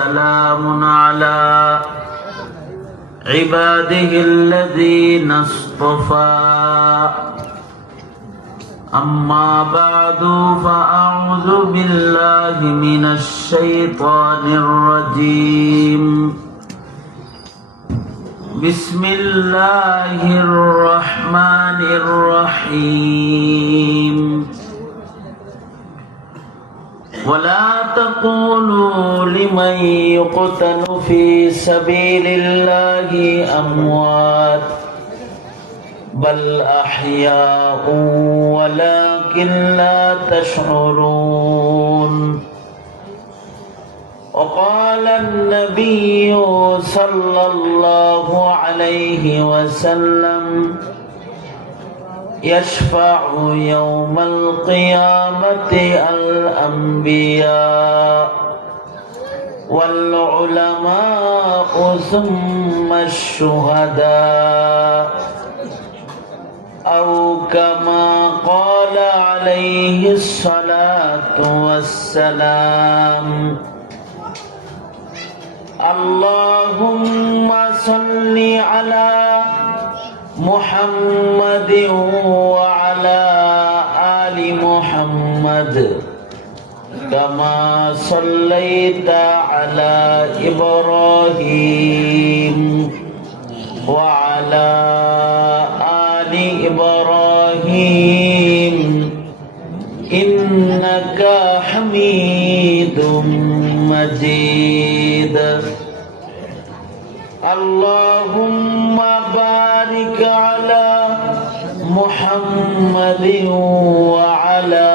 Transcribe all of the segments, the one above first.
وسلام على عباده الذين اصطفى أما بعد فأعوذ بالله من الشيطان الرجيم بسم الله الرحمن الرحيم ولا تقولوا لمن يقتل في سبيل الله أموات بل أحياء ولكن لا تشعرون وقال النبي صلى الله عليه وسلم يشفع يوم القيامة الأنبياء والعلماء ثم الشهداء أو كما قال عليه الصلاة والسلام اللهم صل على محمد وعلى آل محمد كما صليت على إبراهيم وعلى آل إبراهيم إنك حميد مجيد اللهم بارك على محمد وعلى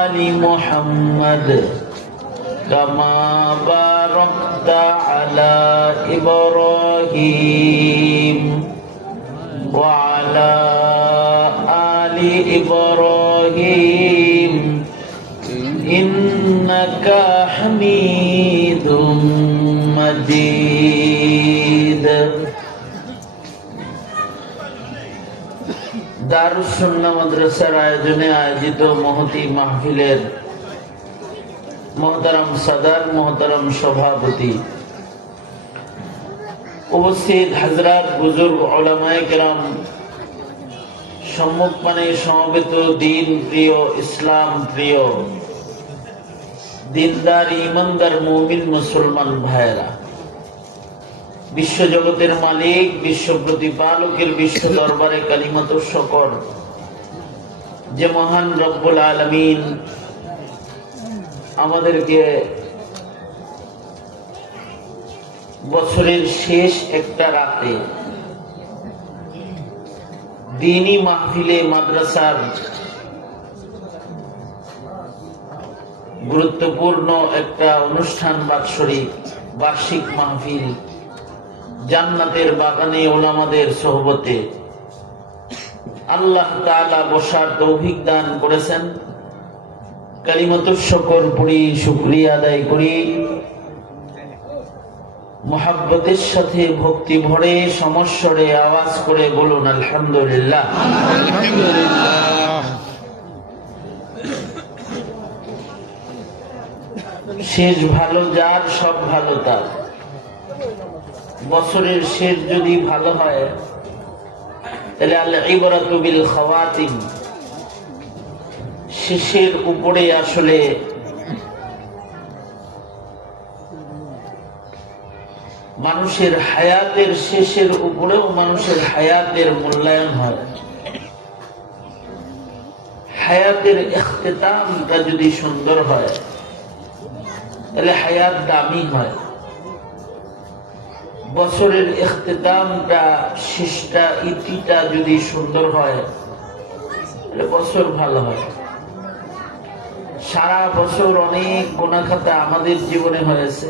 آل محمد كما باركت على إبراهيم وعلى آل إبراهيم إنك حميد مجيد দারুস সুন্নাহ মাদ্রাসার আয়োজনে আয়োজিত মহতি মাহফিলের মোহতারাম সাদার, মোহতারাম সভাপতি, উপস্থিত হযরত বুজুর্গ উলামায়ে কেরাম, সম্মুখপানে সমবেত দিন প্রিয়, ইসলাম প্রিয়, দিনদার ইমানদার মুমিন মুসলমান ভাইরা, বিশ্বজগতের মালিক, বিশ্ব প্রতিপালকের বিশ্ব দরবারে কালিমাত শকর যে মহান রব্বুল আলামিন আমাদেরকে বছরের শেষ একটা রাতে দ্বীনি মাহফিলে মাদ্রাসার গুরুত্বপূর্ণ একটা অনুষ্ঠান, বার্ষিক মাহফিল জান্নাতের বাগানে ওলামাদের সোহবতে আল্লাহ তাআলা বসার তৌফিক দান করেছেন। কালিমাতুশ শুকর পড়ি, শুকরিয়া আদায় করি, মুহাব্বতের সাথে ভক্তি ভরে সমস্বরে আওয়াজ করে বলুন আলহামদুলিল্লাহ। শেষ ভালো যার, সব ভালো তার। বছরের শেষ যদি ভালো হয় তাহলে আল ইবরাতু বিল খাওয়াতিম, শেষের উপরে আসলে মানুষের হায়াতের শেষের উপরেও মানুষের হায়াতের মূল্যায়ন হয়। হায়াতের ইখতিতামটা যদি সুন্দর হয় তাহলে হায়াত দামি হয়। বছরের ইখতিতামটা, শেষটা, ইতিটা যদি সুন্দর হয় তাহলে বছর ভালো হয়। সারা বছর অনেক গুনাহ খাতা আমাদের জীবনে হয়েছে,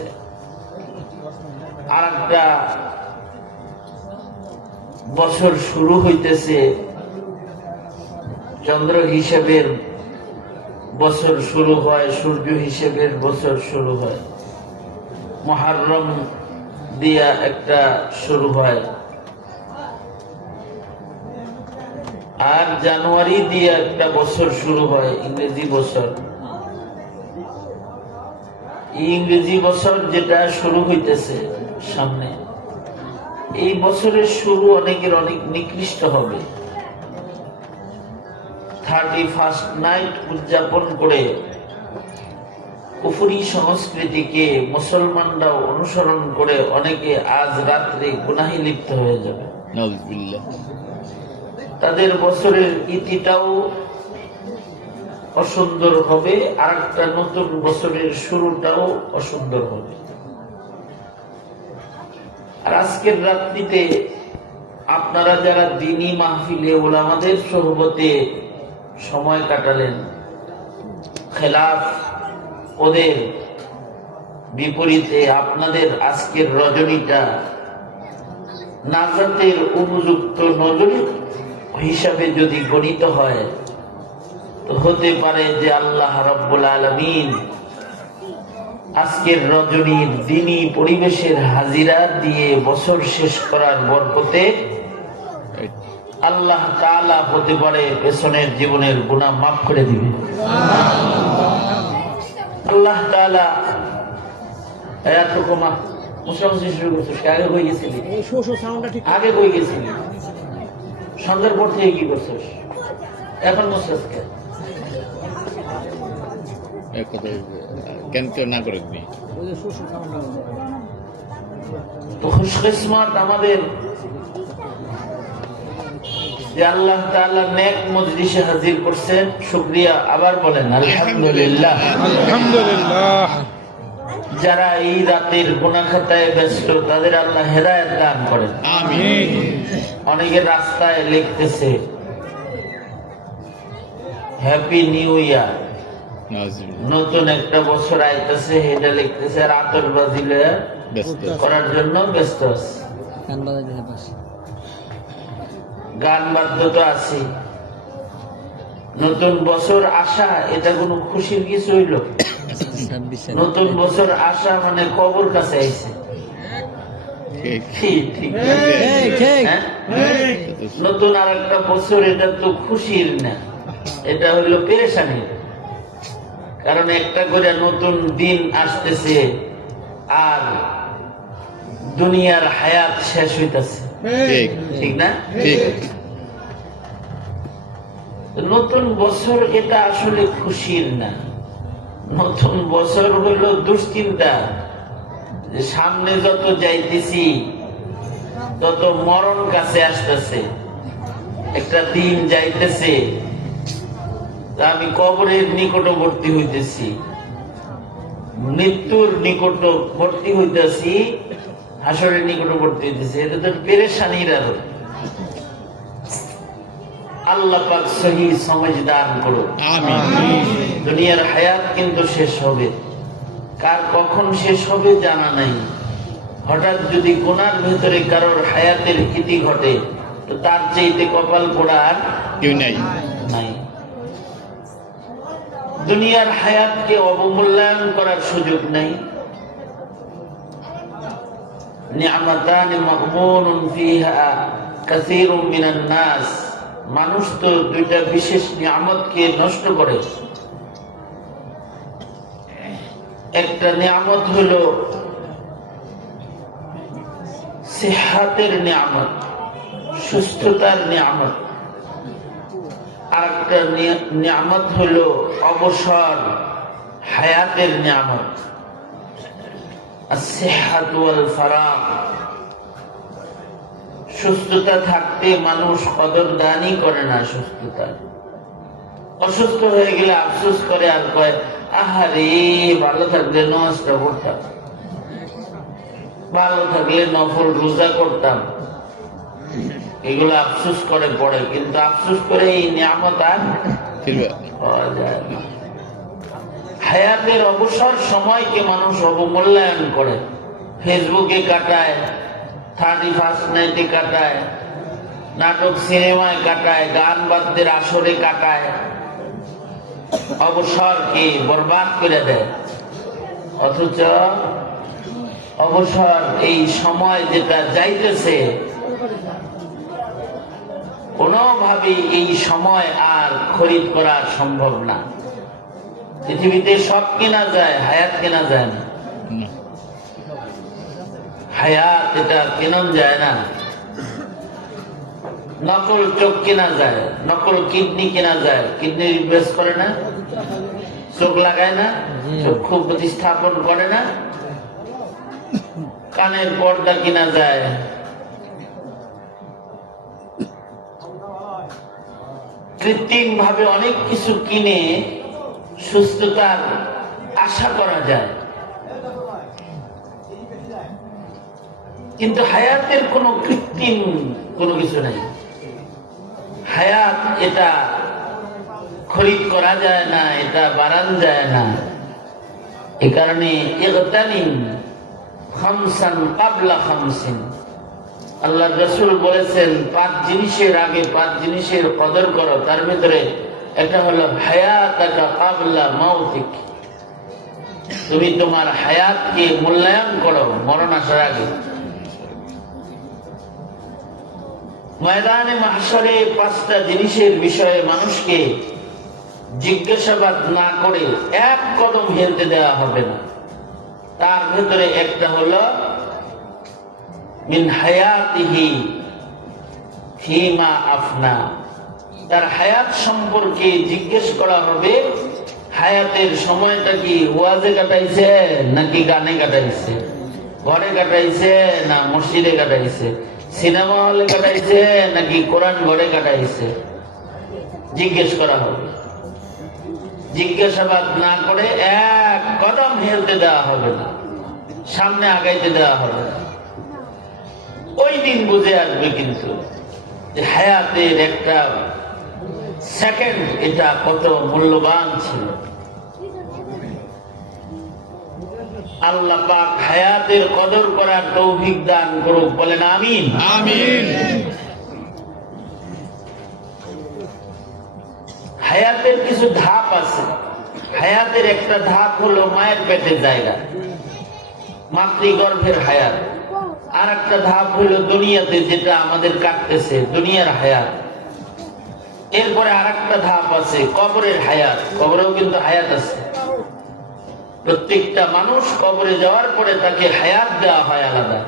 আর একটা বছর শুরু হইতেছে, চন্দ্র হিসেবের বছর শুরু হয়, সূর্য হিসেবের বছর শুরু হয়, মুহররম দিয়া একটা শুরু হয়, আর জানুয়ারি দিয়ে একটা বছর শুরু হয়, ইংরেজি বছর। ইংরেজি বছর যেটা শুরু হইতেছে সামনে, এই বছরের শুরু অনেকের অনেক নিকৃষ্ট হবে। 31st নাইট উদযাপন করে কুফরি সংস্কৃতিকে মুসলমানরাও অনুসরণ করে অনেকে আজ রাত্রে গুনাহে লিপ্ত হয়ে যাবে। তাদের বছরের ইতিটাও অসুন্দর হবে, আর একটা নতুন বছরের শুরুটাও অসুন্দর হবে। আর আজকের রাত্রিতে আপনারা যারা দ্বীনি মাহফিলে ওলামাদের সোহবতে সময় কাটালেন, খেলাফ ওদের বিপরীতে আপনাদের আজকের রজনীটা নাজাতের উপযুক্ত নজর হিসাবে যদি গণিত হয়, তো হতে পারে যে আল্লাহ রাব্বুল আলামিন আজকের রজনীর দ্বীনি পরিবেশের হাজিরা দিয়ে বছর শেষ করার বরকতে আল্লাহ তাআলা হতে পারে পেছনের জীবনের গুনাহ মাফ করে দিবে। আল্লাহ তাআলা এতকমা মুসলমান শুরু করছে, আগে হয়ে গেছিলি, আগে হয়ে গেছিলি, সন্ধ্যার পর থেকে কি করছিস, এখন মুসলমানকে কেন কেউ না করে তো খুশকিসমত আমাদের যে আল্লাহ তাআলা নেক মজলিসে হাজির করছেন। শুকরিয়া, আবার বলেন আলহামদুলিল্লাহ। আলহামদুলিল্লাহ। যারা এই রাতের গুনাহ খাতায় ব্যস্ত তাদের আল্লাহ হেদায়েত দান করেন, আমিন। অনেকে রাস্তায় লিখতেছে হ্যাপি নিউ ইয়ার, নতুন একটা বছর আইতেছে, এটা লিখতেছে, আর আতশবাজি করার জন্য ব্যস্ত আছে। গান বাদ্য তো আছে, নতুন বছর আসা এটা কোনো খুশির কিছু হইল? নতুন বছর আসা মানে কবর কাছে আইছে। নতুন আর একটা বছর, এটা তো খুশির না, এটা হইল পেরেশানির। কারণ একটা করে নতুন দিন আসতেছে আর দুনিয়ার হায়াত শেষ হইতেছে, ঠিক না? নতুন বছর এটা আসলে খুশির না, নতুন বছর হইল দুশ্চিন্তা, যে সামনে যত যাইতেছি তত মরণ কাছে আসতেছে, একটা দিন যাইতেছে আমি কবরের নিকটবর্তী হইতেছি, মৃত্যুর নিকটবর্তী হইতেছি, হাসরের নিকটবর্তী হইতেছি। এটা তো পেরেশানির আরো। আল্লাহ পাক সহি সমঝ দান করুন, আমিন। দুনিয়ার হায়াত কিন্তু শেষ হবে, কার কখন শেষ হবে জানা নাই। হঠাৎ যদি গুনার ভেতরে কারোর হায়াতের ইতি ঘটে, তো তার চাইতে কপাল পোড়া আর কেউ নাই। দুনিয়ার হায়াতকে অবমূল্যায়ন করার সুযোগ নাই। নি'মাতান মাগবুনুন ফিহা কাসীরুম মিনান নাস, মানুষ তো দুইটা বিশেষ নিয়ামতকে নষ্ট করে। একটা নিয়ামত হলো সিহাতের নিয়ামত, সুস্থতার নিয়ামত, আর একটা নিয়ামত হলো অবসর, হায়াতের নিয়ামত। as-sihhat wal faragh, সুস্থতা থাকতে মানুষ কদরদানি করে না সুস্থতা। অসুস্থ হয়ে গেলে আফসোস করে আর কয় আহারে ভালো থাকলে নামাজটা পড়তাম, ভালো থাকলে নফল রোজা করতাম, এগুলো আফসোস করে পড়ে। কিন্তু আফসোস করে এই নিয়ামত আর পাওয়া যায় না। হায়াতের অবসর সময়কে মানুষ অবমূল্যায়ন করে, ফেসবুকে কাটায়, 31st নাইটে কাটায়, নাটক সিনেমায় কাটায়, গান বাদ্যের আসরে কাটায়, অবসরকে বরবাদ করে দেয়। অথচ অবসর এই সময় যেটা যাইতেছে, কোনোভাবেই এই সময় আর খরিদ করা সম্ভব না। পৃথিবীতে সব কেনা যায়, হায়াত কেনা যায় না। হায়াত এটা কেনন যায় না। নকল চোখ কেনা যায়, নকল কিডনি কেনা যায়, কিডনি ইনভেস্ট করে না, চোখ লাগায় না, চক্ষু প্রতিস্থাপন করে না, কানের পর্দা কেনা যায়, কৃত্রিম ভাবে অনেক কিছু কিনে সুস্থতার আশা করা যায়, কিন্তু হায়াতের কোনো কৃত্রিম কোনো কিছু নাই। হায়াত এটা খরিদ করা যায় না, এটা বাড়ান যায় না। এ কারণে ইগতানিম খামসান ক্বাবলা খামসিন, আল্লাহ রাসূল বলেছেন 5 জিনিসের আগে 5 জিনিসের কদর করো। তার ভিতরে একটা হলো হায়াতাকা ক্বাবলা মাউতিক, তুমি তোমার হায়াতকে মূল্যায়ন করো মরণ আসার আগে। ময়দানে মাহশরে 5টা জিনিসের বিষয়ে মানুষকে জিজ্ঞাসাবাদ না করে এক কদম হেলতে দেওয়া হবে না। তার ভেতরে একটা হলো মিন হায়াতিহি ফিমা আফনা, তার হায়াত সম্পর্কে জিজ্ঞেস করা হবে। হায়াতের সময়টা কি ওয়াজে কাটাইছে নাকি গানে কাটাইছে, ঘরে কাটাইছে না মসজিদে কাটাইছে, সিনেমা হলে কাটাইছে নাকি কোরআন ঘরে কাটাইছে, জিজ্ঞেস করা হবে। জিজ্ঞাসাবাদ না করে এক কদম হেলতে দেওয়া হবে না, সামনে আগাইতে দেওয়া হবে না। ওই দিন বুঝে আসবে কিন্তু যে হায়াতের একটা সেকেন্ড এটা কত মূল্যবান ছিল। আল্লাহ পাক হায়াতের কদর করার তৌফিক দান করুক, বলেন আমিন। আমিন। হায়াতের কিছু ধাপ আছে। হায়াতের একটা ধাপ হলো মায়ের পেটের জায়গা, মাতৃগর্ভের হায়াত। আর একটা ধাপ হলো দুনিয়াতে যেটা আমাদের কাটতেছে, দুনিয়ার হায়াত। এরপরে আর একটা ধাপ আছে কবরের হায়াত, কবরেও কিন্তু হায়াত আছে। প্রত্যেকটা মানুষ কবরে যাওয়ার পরে তাকে হায়াত দেওয়া হয় আলাদা।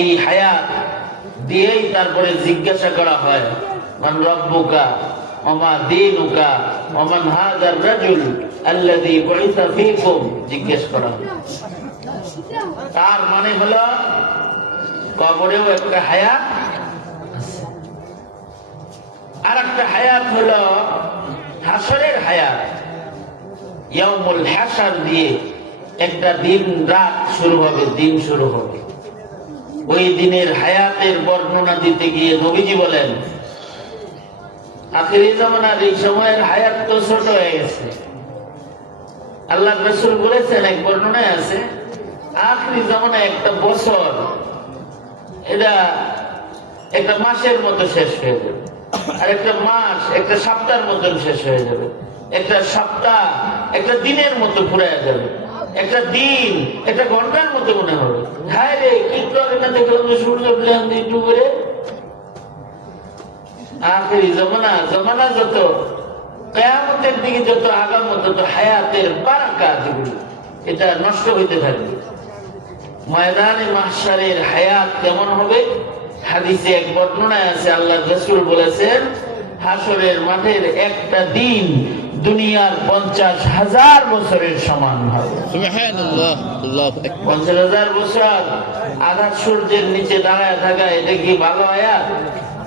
এই হায়াত দিয়েই তারপরে জিজ্ঞাসা করা হয় মান রব্বুকা ওমা দীনুকা ওমান হাযার রাজুল আল্লাযী বুইসা ফীকুম, জিজ্ঞেস করা হয়। তার মানে হলো কবরেও একটা হায়াত আছে। আর একটা হায়াত হলো হাসরের হায়াত। ইয়াউমুল হাসর দিয়ে একটা দিন রাত শুরু হবে, দিন শুরু হবে। ওই দিনের হায়াতের বর্ণনা দিতে গিয়ে নবীজি বলেন আখিরি জামানার এই সময়ের হায়াত তো ছোট হয়ে গেছে। আল্লাহ রাসূল বলেছেন, এক বর্ণনায় আছে আখিরি জামানায় একটা বছর এটা একটা মাসের মতো শেষ হয়ে যাবে, আর একটা মাস একটা সপ্তাহের মতন শেষ হয়ে যাবে, একটা সপ্তাহ একটা দিনের মতো ফুরাইয়া যাবে, একটা দিন একটা ঘন্টার মতো মনে হবে। হায় রে, কিন্তু আগে না দেখলাম যে সূর্য একটু করে। আখিরি জামানা, জামানা যত কিয়ামতের দিকে যত আগামো তত হায়াতের বারাকা যেগুলো এটা নষ্ট হইতে থাকবে। ময়দানে মাহশারের হায়াত কেমন হবে? হাদিসে এক বর্ণনায় আছে, আল্লাহ রাসূল বলেছেন হাসরের মাঠের একটা দিন দুনিয়ার 50,000 বছরের সমান হবে। সুবহানাল্লাহ, আল্লাহু আকবার। 50,000 বছর আঘাত সূর্যের নিচে দাঁড়ায় থাকা, এটা কি ভালো আয়াত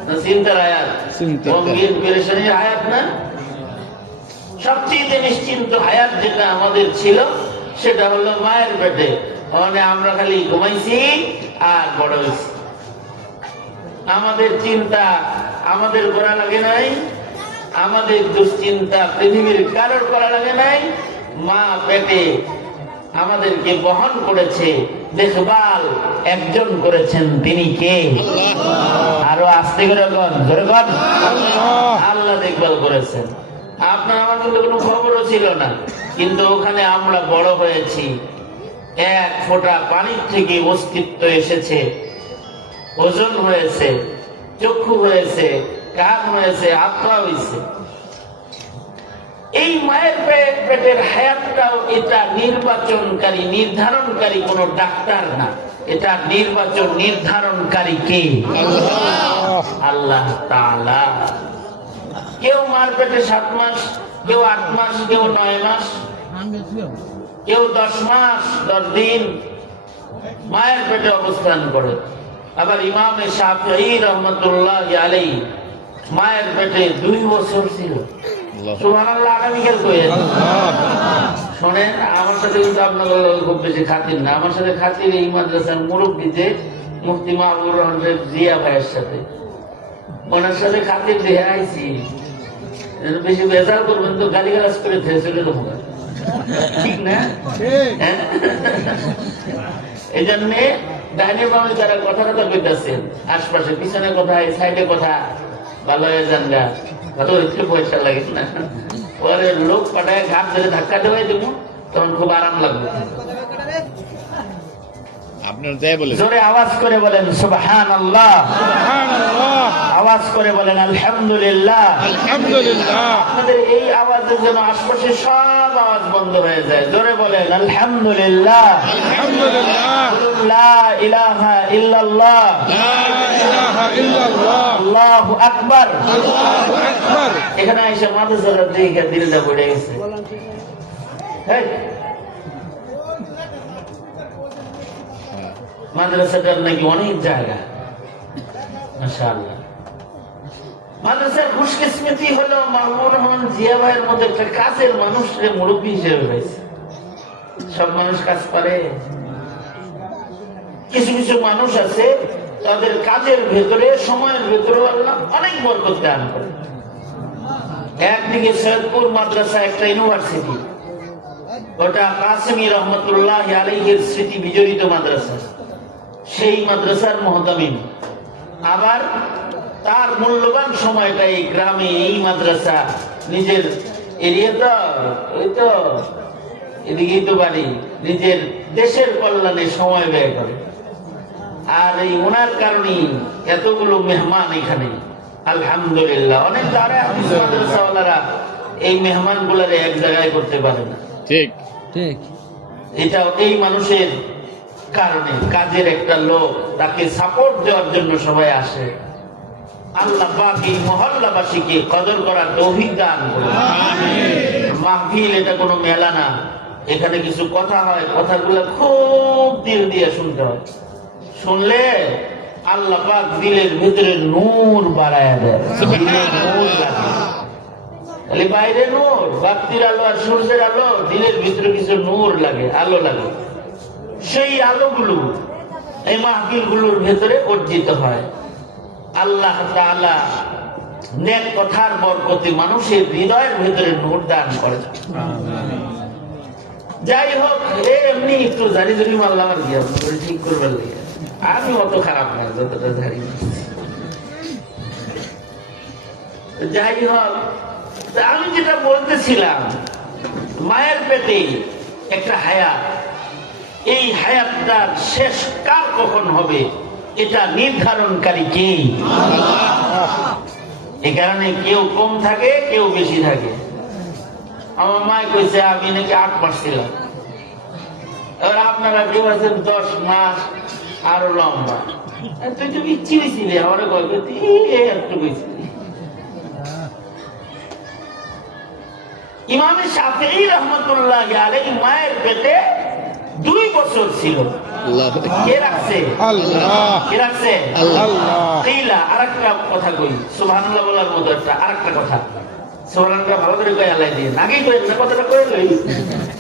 না চিন্তার আয়াত? গম্ভীর পেরেশানির আয়াত না? সবচেয়ে নিশ্চিন্ত হায়াত যেটা আমাদের ছিল সেটা হলো মায়ের পেটে। মানে আমরা খালি ঘুমাইছি আর বড় হয়েছি। আমাদের চিন্তা আমাদের করা লাগে নাই, আমাদের দুশ্চিন্তা পৃথিবীর কারোর করা লাগে নাই। মা পেটে আমাদেরকে বহন করেছে, দেখভাল একজন করেছেন, তিনি কে? আরো আস্তে করে কন, জোরে কন, আল্লাহ দেখভাল করেছেন। আপনার আমার কিন্তু কোনো খবরও ছিল না, কিন্তু ওখানে আমরা বড় হয়েছি। এক ফোঁটা পানির থেকে অস্তিত্ব এসেছে, ওজন হয়েছে, চক্ষু হয়েছে, কান হয়েছে, হাত পা হয়েছে। এই মায়ের পেটের হায়াতটাও এটা নির্বাচনকারী নির্ধারণকারী কোন ডাক্তার না, এটা নির্ধারণকারী কে? আল্লাহ তাআলা। কেউ মার পেটে 7 মাস, কেউ 8 মাস, কেউ 9 মাস, কেউ 10 মাস 10 দিন মায়ের পেটে অবস্থান করে। আবার ইমামে শাফিঈ রাহমাতুল্লাহি আলাইহি মায়ের পেটে 2 বছর ছিল। সুবহানাল্লাহ। আগামীকাল কইেন শোনেন, আমার সাথে কিন্তু আপনাদের খুব বেশি খাতির না, আমার সাথে খাতির এই মাদ্রাসার মুরব্বী যে মুফতি মাহবুবুর রহমান জিয়া ভাইয়ের সাথে, ওনার সাথে খাতির দেখে আইছি। বেশি বেজার করবেন তো গালিগালাজ করে চলে দেবো, ঠিক না? এই জন্যে ডাইনে বামে যারা কথা কথা কইতেছেন, আশপাশে পিছনে কথা সাইডে কথা ভালো হয়ে যান গা, ভালো একটু পয়সা লাগে না, পরে লোক পাঠায় ঘাট ধরে ধাক্কা দেওয়াই দেবো, তখন খুব আরাম লাগবে। জোরে আওয়াজ করে বলেন সুবহানাল্লাহ, আওয়াজ করে বলেন আলহামদুলিল্লাহ। আপনাদের এই আওয়াজের জন্য আশপাশে সব আওয়াজ বন্ধ হয়ে যায়। জোরে বলেন আলহামদুলিল্লাহ, লা ইলাহা ইল্লাল্লাহ, আল্লাহু আকবার। এখানে এসে মাদ্রাসার দিকে দিলটা পড়ে গেছে। মাদ্রাসাটার নাকি অনেক জায়গা, মাশাআল্লাহ। মাদ্রাসার খুশকিসমতি হলো মাহবুবুর রহমান জিয়া ভাইয়ের মধ্যে একটা কাজের মানুষকে মুরব্বী হিসেবে পাইছে। সব মানুষ কাজ পারে, কিছু কিছু মানুষ আছে তাদের কাজের ভেতরে সময়ের ভেতরে আল্লাহ অনেক বরকত দান করে। একদিকে সৈয়দপুর মাদ্রাসা একটা ইউনিভার্সিটি, ওটা কাসেমি রহমতুল্লাহ আলাইহির স্মৃতি বিজড়িত মাদ্রাসা, সেই মাদ্রাসার মুহতামিম। আবার তার মূল্যবান সময়টা এই গ্রামে এই মাদ্রাসা নিজের এরিয়াটা ওই তো এদিকেই তো বাড়ি, নিজের দেশের কল্যাণে সময় ব্যয় করে। আর এই ওনার কারণে এতগুলো মেহমান এখানে, আলহামদুলিল্লাহ। অনেক দ্বারা মাদ্রাসাওয়ালারা এই মেহমান গুলারে এক জায়গায় করতে পারে না, ঠিক ঠিক। এটা এই মানুষের কারণে, কাজের একটা লোক, তাকে সাপোর্ট দেওয়ার জন্য সবাই আসে। আল্লাহ পাক এই মহল্লাবাসীকে কদর করার তৌফিক দান করুন। মাহফিল এটা কোনো মেলা না, এখানে কিছু কথা হয়, কথাগুলো খুব দিল দিয়ে শুনতে হয়। শুনলে আল্লাহ পাক দিলের ভিতরে নূর বাড়ায় দেয়, নূর লাগে। তাহলে বাইরে নূর, বাতির আলো আর সূর্যের আলো, দিলের ভিতরে কিছু নূর লাগে, আলো লাগে। সেই আলোগুলো এই মাহফিল গুলোর ভেতরে অর্জিত হয়। আল্লাহ তাআলা নেক কথার বরকতে মানুষের হৃদয়ের ভেতরে নূর দান করে। যাই হোক, এমনি একটু জারি জারি মারলাম আর কি, আপনার ঠিক করবার লাগে। আমি অত খারাপ না, যতটা জারি। যাই হোক, আমি যেটা বলতেছিলাম, মায়ের পেটে একটা হায়াত, এই হায়াতটার শেষ কাল কখন হবে এটা নির্ধারণকারী কে? এই কারণে কেউ কম থাকে, কেউ বেশি থাকে। আমার মা কইছে আমি নাকি 8 মাস ছিলাম, এবার আপনারা কেউ আছেন 10 মাস আরো লম্বা। তুই তো ইচ্ছি হয়েছিলি, আমার একটু কইছিলি। ইমাম শাফিঈ রাহমাতুল্লাহ আলাইহি মায়ের পেটে 2 বছর ছিল। কে রাখছে? আল্লাহ। কে রাখছে? আল্লাহ। আরেকটা কথা কই, সুবহানাল্লাহ বলার মতো একটা আরেকটা কথা। সুবহানাল্লাহ ভালো করে কই আল্লাহ দিয়ে আগেই কই না, কথাটা কই লই।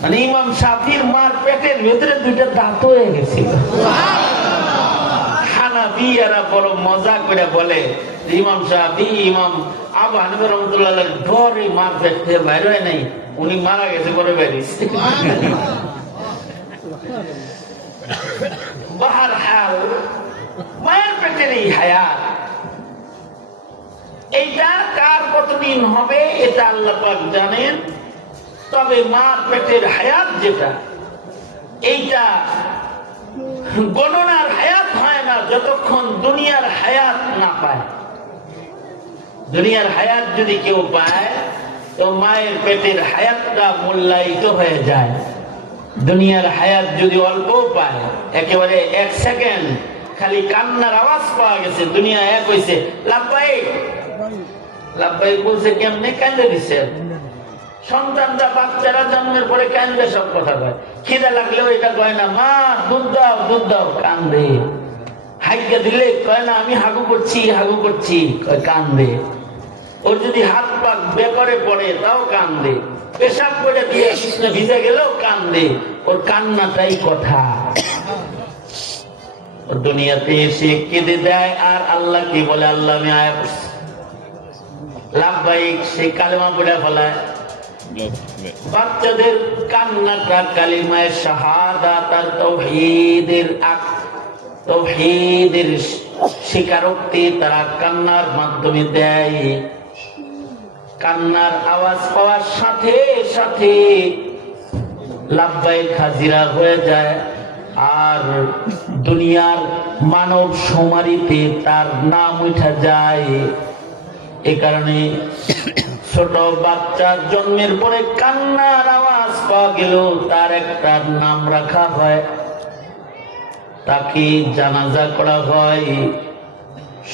মানে ইমাম শাফিঈর মার পেটের ভিতরে 2টা দাঁত হয়ে গেছিল। হানাফিয়ারা বড় মজা করে বলে ইমাম শাফিঈ, ইমাম আবু হানিফা রাহমাতুল্লাহ আলাইহি ডরে মার পেট থেকে বাইরে হয় নাই, উনি মারা গেছে পরে বেরিয়েছে। বাহরহাল মায়ের পেটের এই হায়াত, এইটা কার কতদিন হবে এটা আল্লাহ পাক জানেন। তবে মার পেটের হায়াত যেটা, এইটা গণনার হায়াত হয় না যতক্ষণ দুনিয়ার হায়াত না পায়। দুনিয়ার হায়াত যদি কেউ পায় তো মায়ের পেটের হায়াতটা মূল্যায়িত হয়ে যায়। দুনিয়ার হায়াত যদি অল্প পায়, একেবারে 1 সেকেন্ড খালি কান্নার আওয়াজ পাওয়া গেছে, দুনিয়া এক হয়েছে, লাব্বাইক লাব্বাইক বলছে, কেমনে কান্দে দিছে। সন্তানরা, বাচ্চারা জন্মের পরে কান্দে, সব কথা কয়। খিদা লাগলেও এটা কয় না, মা দুধ দাও দুধ দাও, কান্দে। হাইগা দিলে কয় না, আমি হাগু করছি হাগু করছি, কয় কান্দে। ওর যদি হাত পা বেকরে পড়ে তাও কান্দে, পেশাব করে দিয়ে ভিজে গেলেও কান্দে। ওর কান্নাটাই কথা। দুনিয়াতে এসে কেঁদে দেয়, আর আল্লাহ কি বলে, আল্লাহ আমি আয়া করছি, লাভবাহিক, সে কালেমা পড়ে ফেলায়। বাচ্চাদের কান্নাটা কালিমায়ে শাহাদাত আর তাওহীদের স্বীকারোক্তি তারা কান্নার মাধ্যমে দেয়। কান্নার আওয়াজ পাওয়ার সাথে সাথে লাভবাহিক হাজিরা হয়ে যায়, আর দুনিয়ার মানব সমারিতে তার নাম উঠা যায়। এ কারণে ছোট বাচ্চার জন্মের পরে কান্নার আওয়াজ পাওয়া গেল, তার একটা নাম রাখা হয়, তাকে জানাজা করা হয়।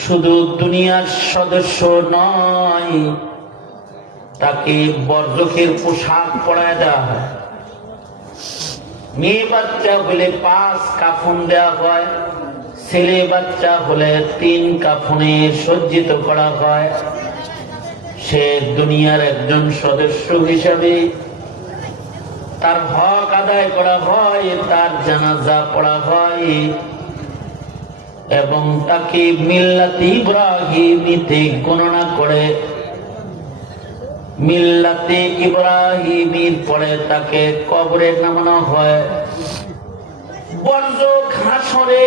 শুধু দুনিয়ার সদস্য নয়, তাকে বর্জকের পোশাক পরায় দেওয়া হয়। মেয়ে বাচ্চা হলে 5 কাফন দেওয়া হয়, ছেলে বাচ্চা হলে 3 কাফনে সজ্জিত করা হয়। সে দুনিয়ার একজন সদস্য হিসাবে তার হক আদায় করা হয়, তার জানাজা পড়া হয়, এবং তাকে মিল্লাতে ইব্রাহিমীতে গণনা করে। মিল্লাতে ইব্রাহিমীর পরে তাকে কবরে নামানো হয়। বর্জক হাসরে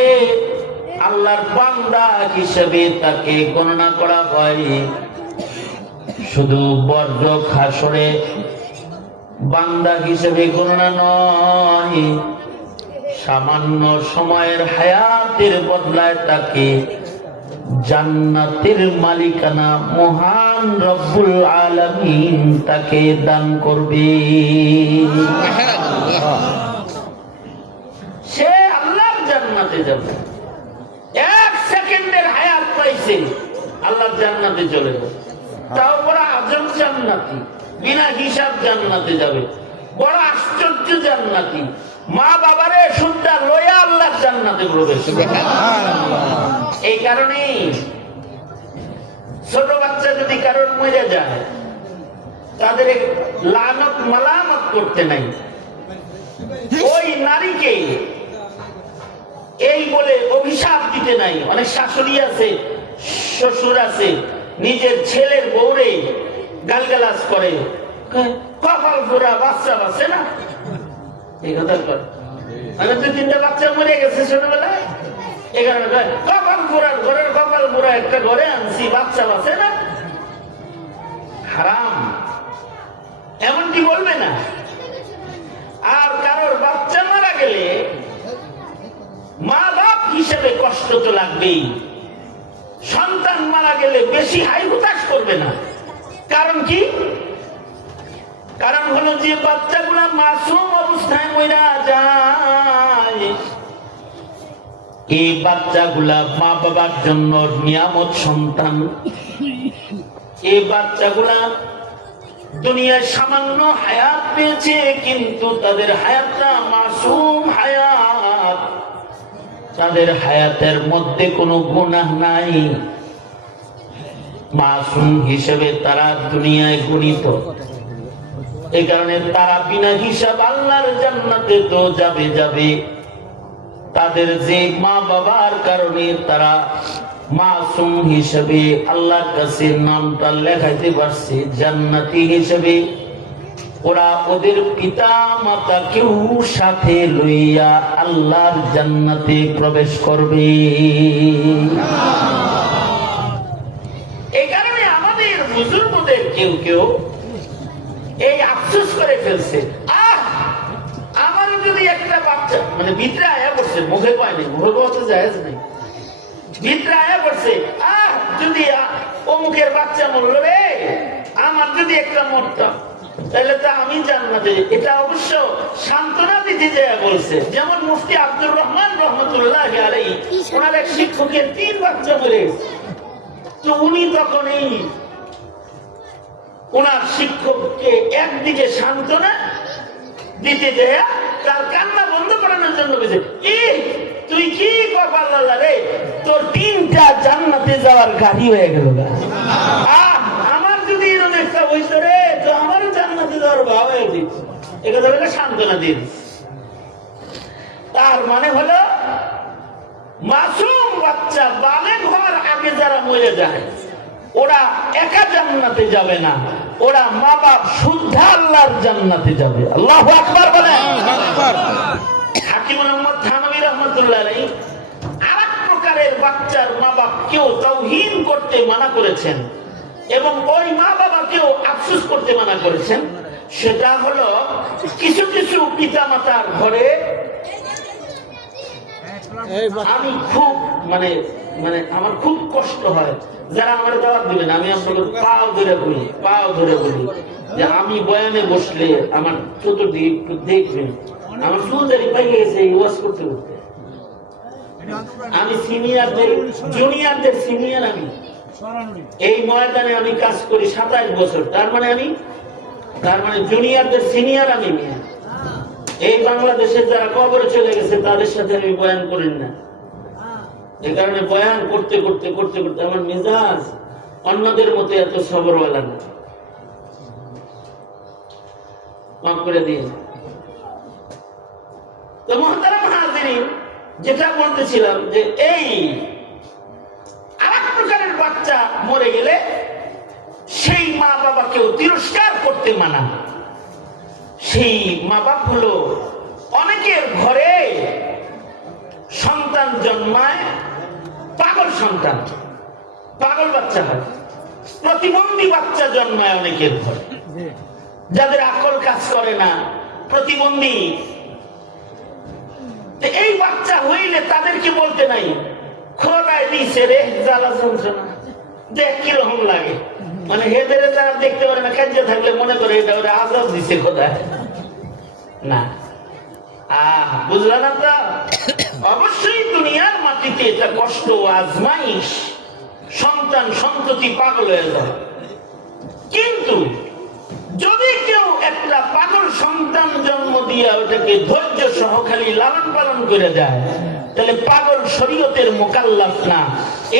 আল্লাহর বান্দা হিসেবে তাকে গণনা করা হয়। শুধু বর্জক হাসরে বান্দা হিসেবে গণনা নয়, সামান্য সময়ের হায়াতের বদলায় তাকে জান্নাতের মালিকানা মহান রব্বুল আলামিন তাকে দান করবে। সে আল্লাহর জান্নাতে যাবে। 1 সেকেন্ডের হায়াত পাইছে, আল্লাহর জান্নাতে চলে যাবে। তাও বড় আজম জান্নাতি, বিনা হিসাব জান্নাতে যাবে। বড় আশ্চর্য জান্নাতি, মা বাবারে সুন্দর লয়া আল্লাহর জান্নাতে প্রবেশ। এই কারণে ছোট বাচ্চা যদি কারোর মরে যায়, তাদের লানত মালামত করতে নাই। ওই নারীকে এই বলে অভিশাপ দিতে নাই। অনেক শাশুড়ি আছে, শ্বশুর আছে, নিজের ছেলের বউরে গালগালাজ করে, কপাল পুরা বাচ্চা বাঁচে না, এই কথা করে। মানে 2-3টা বাচ্চা মরে গেছে ছোটবেলায়, এই কারণে কপাল পুরার ঘরের কপাল পুরা একটা ঘরে আনছি, বাচ্চা বাঁচে না, হারাম। এমনটি বলবে না। আর কারোর বাচ্চা মারা গেলে মা বাপ হিসেবে কষ্ট তো লাগবেই। সন্তান মারা গেলে বেশি হাই হুতাশ করবে না। কারণ কি? কারণ হলো যে বাচ্চাগুলা মাসুম অবস্থায় মরা যায়, এই বাচ্চাগুলা মা বাবার জন্য নিয়ামত সন্তান। এই বাচ্চাগুলা দুনিয়ায় সামান্য হায়াত পেয়েছে, কিন্তু তাদের হায়াতটা মাসুম হায়াত। তাদের হায়াতের মধ্যে কোনো গুনাহ নাই, মাসুম হিসেবে তারা দুনিয়ায় গণিত। এই কারণে তারা বিনা হিসাব আল্লাহর জান্নাতে তো যাবে যাবে। তাদের যে মা বাবার কারণে তারা মাসুম হিসেবে আল্লাহর কাছে নামটা লেখাইতে পারছে জান্নাতি হিসেবে, ওরা ওদের পিতা মাতা কেউ সাথে লইয়া আল্লাহর জান্নাতে প্রবেশ করবে। এই কারণে আমাদের বুজুর্গদের কেউ কেউ এই আফসোস করে ফেলছে, আমারও যদি একটা বাচ্চা, মানে ভিতরে আয়া পড়ছে, মুখে পায়নি, মুখে বলতে যায় নাই, ভিতরে আয়া পড়ছে, যদি অমুকের বাচ্চা মরল রে, আমার যদি একটা মরতাম তাহলে তো আমি জান্নাতে। এটা অবশ্য সান্ত্বনা দিতে যায় বলছে। যেমন মুফতি আব্দুর রহমান রহমতুল্লাহ আলাইহি, ওনার এক শিক্ষকের 3 বাচ্চা মরে গেছে। তো উনি তখন এই ওনার শিক্ষককে একদিকে সান্ত্বনা দিতে দেয়া তার কান্না বন্ধ করানোর জন্য বলেছে, তুই কি কপাল আল্লাহ রে, তোর 3টা জান্নাতে যাওয়ার গাড়ি হয়ে গেল। আমার যদি এরকম একটা হইতো রে, তো আমারও জান্নাতে যাওয়ার ভাব হয়ে দিত। এটা বলে সান্ত্বনা দিন। তার মানে হলো মাসুম বাচ্চা বালেগ হওয়ার আগে যারা মরে যায় ওরা একা জান্নাতে যাবে না, ওরা মা বাপ শুদ্ধ আল্লাহর জান্নাতে যাবে। আল্লাহু আকবার বলেন। হাকিম মুহাম্মদ থানভী রাহমাতুল্লাহ আলাইহি আরেক প্রকারের বাচ্চার মা বাপকেও তাওহীন করতে মানা করেছেন এবং ওই মা বাবাকেও আফসোস করতে মানা করেছেন। সেটা হলো কিছু কিছু পিতা মাতার ঘরে আমি খুব মানে আমার খুব কষ্ট হয়, যারা আমার দাওয়াত দিবেন আমি আপনাকে পাও ধরে বলি যে আমি বয়ানে বসলে আমার চতুর্দিকে একটু দেখবেন, আমার চুলদারি পাইয়ে গেছে ওয়াজ করতে করতে। আমি সিনিয়রদের জুনিয়রদের সিনিয়র, আমি এই ময়দানে আমি কাজ করি 27 বছর। তার মানে জুনিয়রদের সিনিয়র আমি। এই বাংলাদেশের যারা কবরে চলে গেছে তাদের সাথে আমি বয়ান করি না। এই কারণে বয়ান করতে করতে করতে করতে আমার মেজাজ অন্যদের মতো এত সবরওয়ালা না। মাফ করে দিয়ে তো মুহতারাম হাজিরিন, যেটা বলতেছিলাম যে এই আরেক প্রকারের বাচ্চা মরে গেলে সেই মা বাবাকেও তিরস্কার করতে মানা। সেই মা বাপ হলো অনেকের ঘরে সন্তান জন্মায় পাগল সন্তান, পাগল বাচ্চা হয়, প্রতিবন্ধী বাচ্চা জন্মায় অনেকের ঘরে, যাদের আকল কাজ করে না, প্রতিবন্ধী। এই বাচ্চা হইলে তাদেরকে বলতে নাই খোদায় দিছে রে জ্বালা যন্ত্রণা, দেখ কিরকম লাগে। মানে হেদের যারা দেখতে পারে না, কাজে থাকলে মনে করে এটা ওরা আজাব দিছে খোদায় না। বুঝলা না? তো অবশ্যই দুনিয়ার মাটিতে এটা কষ্ট আজমাইশ, সন্তান সন্ততি পাগল হয়ে যায়। কিন্তু যদি কেউ একটা পাগল সন্তান জন্ম দিয়ে ওটাকে ধৈর্য সহকারী লালন পালন করে যায়, তাহলে পাগল শরীয়তের মোকাল্লাফ না।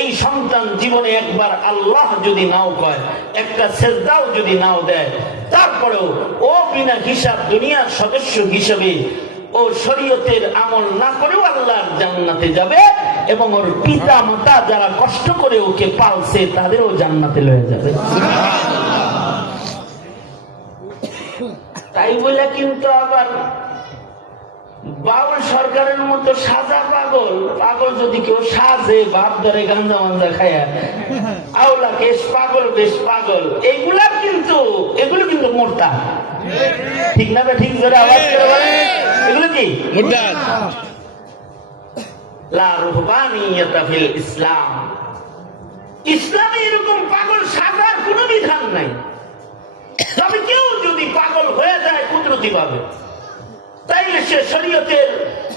এই সন্তান জীবনে একবার আল্লাহ যদি নাও কয়, একটা সেজদাও যদি নাও দেয়, তারপরেও ও বিনা হিসাব দুনিয়ার সদস্য হিসেবে ও শরীয়তের আমল না করেও আল্লাহর জান্নাতে যাবে এবং ওর পিতা মাতা যারা কষ্ট করে ওকে পালছে তাদেরও জান্নাতে লয়ে যাবে। তাই বলে কিন্তু আবার বাউল সরকারের মতো সাজা পাগল যদি কেউ সাজে, বাপ ধরে গাঞ্জা মাঞ্জা খায়া আওলা কেশ পাগল বেশ পাগল, এগুলো কিন্তু মোরতা। ঠিক না? ঠিক ধরে আওয়াজ করে বলেন, এগুলো কি মুরতাদ? লা রুহবানিয়াতা ফিল ইসলাম। ইসলামে এরকম পাগল সাজার কোনো বিধান নাই। তবে কেউ যদি পাগল হয়ে যায় কুদরতি ভাবে, তাইলে সে শরীয়তের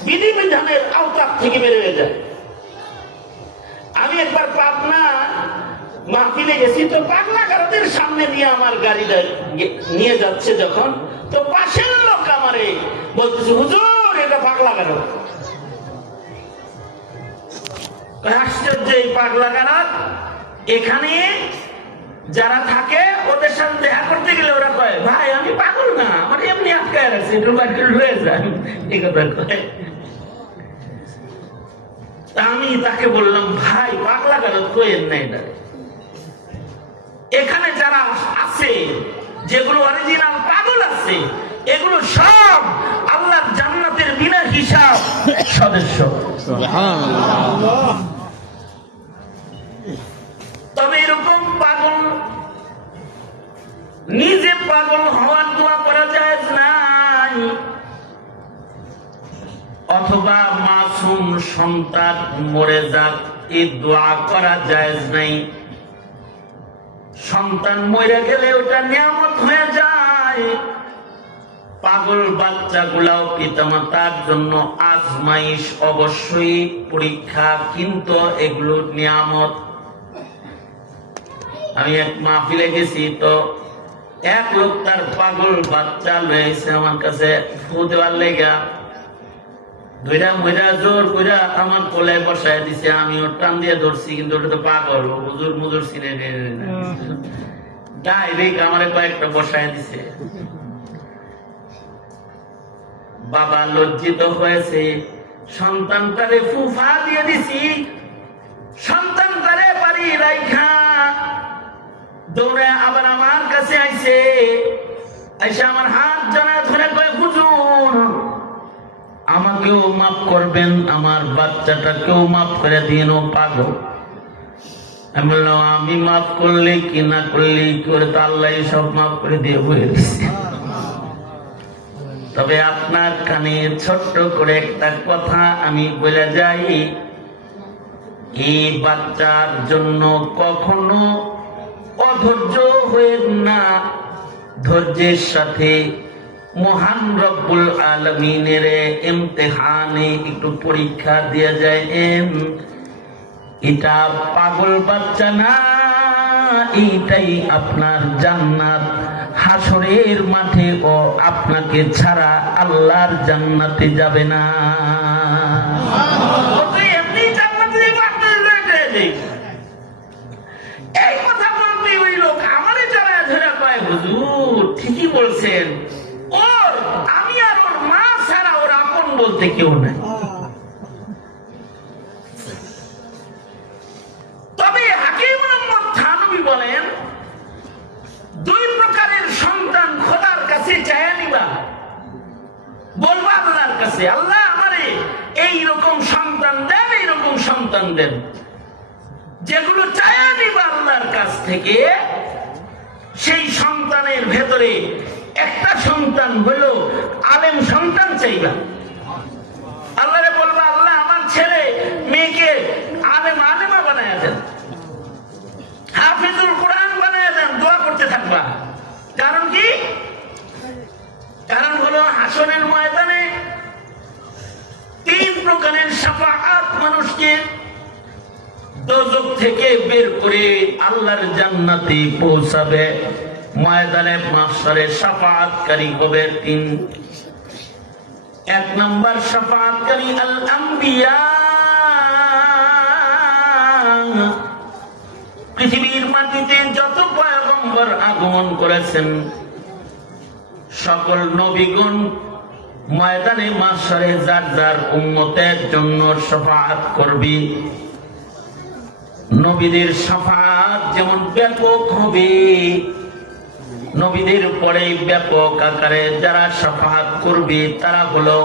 বিধিবিধানের আওতা থেকে বের হয়ে যায়। আমি একবার পাবনা মাহফিলে গেছি, তো পাগলাগারদের সামনে দিয়ে আমার গাড়িটা নিয়ে যাচ্ছে যখন, তো পাশের লোক আমারে বলতেছে, হুজুর এটা পাগলাগারদ। আশ্চর্য, এই পাগলাগারদ এখানে যারা থাকে ওদের সাথে দেখা করতে গেলে ওরা কয়, ভাই আমি পাগল না, আমার এমনি আটকায় রাখছে, আমি তাকে বললাম, ভাই পাগলা কেন কইেন নাই না, এখানে যারা আছে যেগুলো অরিজিনাল পাগল আছে এগুলো সব আল্লাহর জান্নাতের বিনা হিসাব সদস্য। তবে এরকম পাগল নিজে পাগল হওয়ার দোয়া করা যায় নাই, অথবা মাসুম সন্তান মরে যাক এই দোয়া করা যায় নাই। সন্তান মরে গেলে ওটা নিয়ামত হয়ে যায়। পাগল বাচ্চাগুলাও পিতামাতার জন্য আজমাইশ, অবশ্যই পরীক্ষা, কিন্তু এগুলো নিয়ামত। আমি এক মাহফিলে গেছি, তো এক লোক তার পাগল বাচ্চা লয়েছে আমার কাছে ফু দেওয়ার লেগা, দুইটা মহিলা জোর কইরা আমার কোলে বসায় দিছে। আমি ওর টান দিয়ে ধরছি, কিন্তু ওটা তো পাগল, হুজুর মুজুর চিনে ডাইরেক্ট আমার কয়েকটা বসায় দিছে। বাবা লজ্জিত হয়েছে, সন্তানটারে ফুফা দিয়ে দিছি, সন্তানটারে বাড়ি রাইখা দৌড়ে আবার আমার কাছে আইছে, এসে আমার হাত জানা ধরে কয়, হুজুর আমাকেও মাফ করবেন, আমার বাচ্চাটাকেও মাফ করে দিন, ও পাগল। আমি বললাম, আমি মাফ করলে কি না করলে করে তো আল্লাহ সব মাফ করে দিয়ে হয়ে গেছে। তবে আপনার কানে ছোট্ট করে একটা কথা আমি বলে যাই, এই বাচ্চার জন্য কখনো অধৈর্য হয়েন না, ধৈর্যের সাথে মহান রব্বুল আলামিনের ইমতিহানে একটু পরীক্ষা দিয়ে যায়। এটা পাগল বাচ্চা না, এইটাই আপনার জান্নাত। হাসরের মাঠে ও আপনাকে ছাড়া আল্লাহর জান্নাতে যাবে না। এই কথা বলতে ওই লোক আমারে যারা ধরে পায়, হুজুর ঠিকই বলছেন, ওর আমি আর ওর মা ছাড়া ওর আপন বলতে কেউ নাই। তবে হাকিম মুহাম্মদ থানভী বলেন, দুই প্রকারের সন্তান খোদার কাছে চায়া নিবা, বলবা আল্লাহর কাছে, আল্লাহ আমারে এইরকম সন্তান দেন, এইরকম সন্তান দেন। যেগুলো চায়া নিবা আল্লাহর কাছ থেকে, সেই সন্তানের ভেতরে একটা সন্তান হলো আলেম সন্তান চাইবা। আল্লাহরে বলবা, আল্লাহ আমার ছেলে মেয়েকে আলেম আলেমা বানায় দেন, হাফিজুল কোরআন বানায় দেন, দোয়া করতে থাকবা। কারণ কি? কারণ হলো হাসরের ময়দানে তিন প্রকারের শাফাআত মানুষকে দোজখ থেকে বের করে আল্লাহর জান্নাতে পৌঁছাবে। ময়দানে মাহশরে শাফাআতকারী হবে তিন। এক নম্বর শাফাআতকারী আল আম্বিয়া, পৃথিবীর মাটিতে যত পয়গম্বর আগমন করেছেন সকল নবীগণ ময়দানে মাহশরে যার যার উম্মতের জন্য শাফাআত করবে। নবীদের শাফাআত যেমন ব্যাপক হবে, নবীদের পরে ব্যাপক আকারে যারা শাফাআত করবে তারা হলো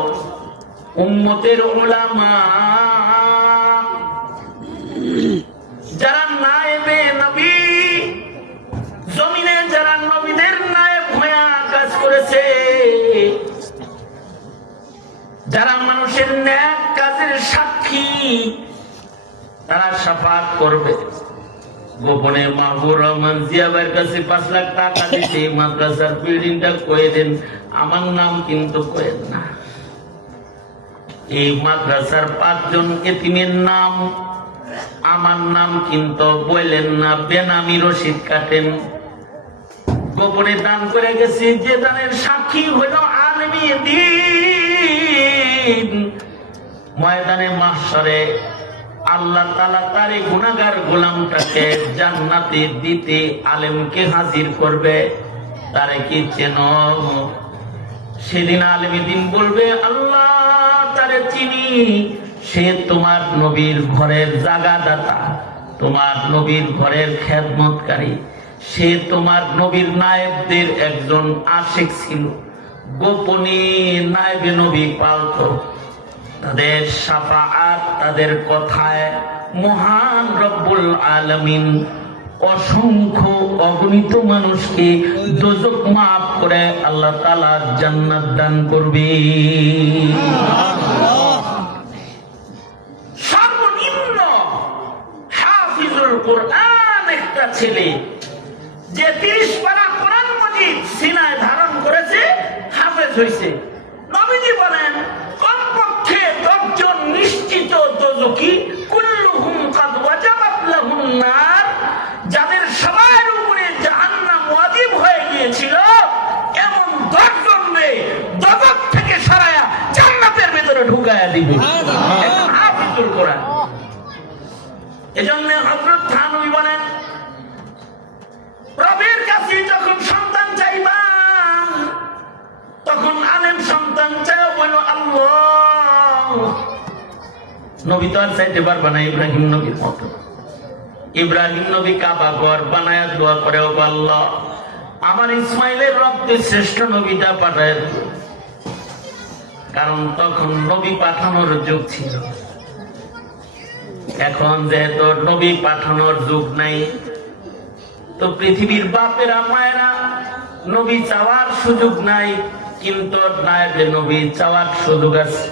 উম্মতের উলামা, যারা নায়েবে নবী, জমিনে যারা নবীদের নায়েব হয়ে কাজ করেছে, যারা মানুষের ন্যাক কাজের সাক্ষী, তারা শাফাআত করবে। গোপনে মাহবুব রহমান জিয়াবের কাছে 5 লাখ টাকা দিতে মাদ্রাসার বিল্ডিংটা কয়ে দেন, আমার নাম কিন্তু কয়েন না। এই মাদ্রাসার 5 জন এতিমের নাম, আমার নাম কিন্তু বললেন না, বেনামি রসিদ কাটেন। গোপনে দান করে গেছি, যে দানের সাক্ষী হইল আলেমে দ্বীন। ময়দানে মাহশরে আল্লাহ তাআলা তার এই গুনাহগার গোলামটাকে জান্নাতে দিতে আলেমকে হাজির করবে। তারে কি চেনো? সেদিন আলেমে দ্বীন বলবে, আল্লাহ তারে চিনি, সে তোমার নবীর ঘরের জাগাদাতা, তোমার নবীর ঘরের খেদমতকারী, সে তোমার নবীর নায়েবদের একজন আশিক ছিল, গোপনে নায়েবে নবী পালত। তাদের শাফাআত, তাদের কথায় মহান রব্বুল আলামিন অসংখ্য অগণিত মানুষকে দোজখ মাফ করে আল্লাহ তাআলা জান্নাত দান করবে। সর্বনিম্ন হাফিজুল কোরআন একটা ছেলে যে 30 পারা কোরআন মাজিদ সিনায় ধারণ করেছে, হাফেজ হয়েছে। নবীজি বলেন কমপক্ষে 10 জন নিশ্চিত দোজখী, কুল্লুহুম কাদ ওয়াজাবাত লাহুন নার, যাদের সবার উপরে জাহান্নাম ওয়াজিব হয়ে গিয়েছিল, এমন 10 জনকে দোজখ থেকে সরায়া জান্নাতের ভিতরে ঢুকায়া দিবে। হাফিজুল কোরআন। এজন্য হযরত থানভী বলেন, রবের কাছে যখন সন্তান চাইবা, তখন আলেম সন্তান চাও, বলো আল্লাহ। নবী তো আর চাইতে পারবে না ইব্রাহিম নবীর মতো। ইব্রাহিম নবী কাবা ঘর বানায়া দোয়া করে, ও আল্লাহ, আমার ইসমাইলের রক্তে শ্রেষ্ঠ নবীটা পাঠায়। কারণ তখন নবী পাঠানোর যুগ ছিল। এখন যেহেতু নবী পাঠানোর যুগ নাই, তো পৃথিবীর বাপেরা মায়েরা নবী চাওয়ার সুযোগ নাই, কিন্তু নায়েবে নবী চাওয়ার সুযোগ আছে।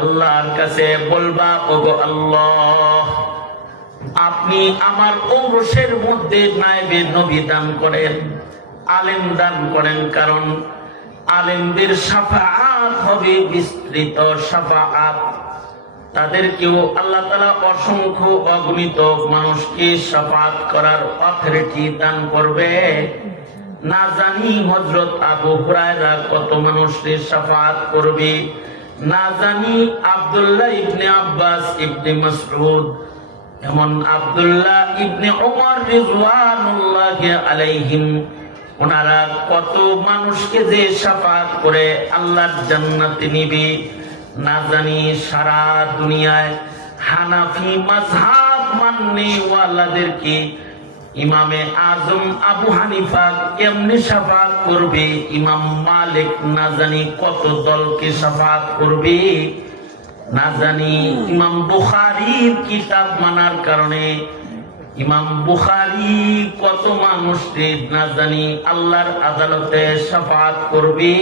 আল্লাহর কাছে বলবা, ওগো আল্লাহ, আপনি আমার ঔরসের মধ্যে নায়েবে নবী দান করেন, আলেম দান করেন। কারণ আলেমদের শাফাআত হবে বিস্তৃত শাফাআত। তাদেরকেও আল্লাহ তাআলা অসংখ্য অগণিত মানুষকে শাফাআত করার অথরিটি দান করবে। না জানি হযরত আবু হুরায়রা কত মানুষের শাফাআত করবে, না জানি আব্দুল্লাহ ইবনে আব্বাস, ইবনে মাসউদ, এমন আব্দুল্লাহ ইবনে ওমর রিজওয়ানুল্লাহি আলাইহিম, ওনারা কত মানুষকে যে শাফাআত করে আল্লাহর জান্নাতে নিবে। না জানি সারা দুনিয়ায় হানাফি মাযহাব মাননে ওয়ালাদেরকে ইমামে আজম আবু হানিফা কেমনে শাফাআত করবে, ইমাম মালিক না জানি কত দলকে শাফাআত করবে, না জানি ইমাম বুখারীর কিতাব মানার কারণে ইমাম বুখারী কত মানুষকে না জানি আল্লাহর আদালতে শাফাআত করবে।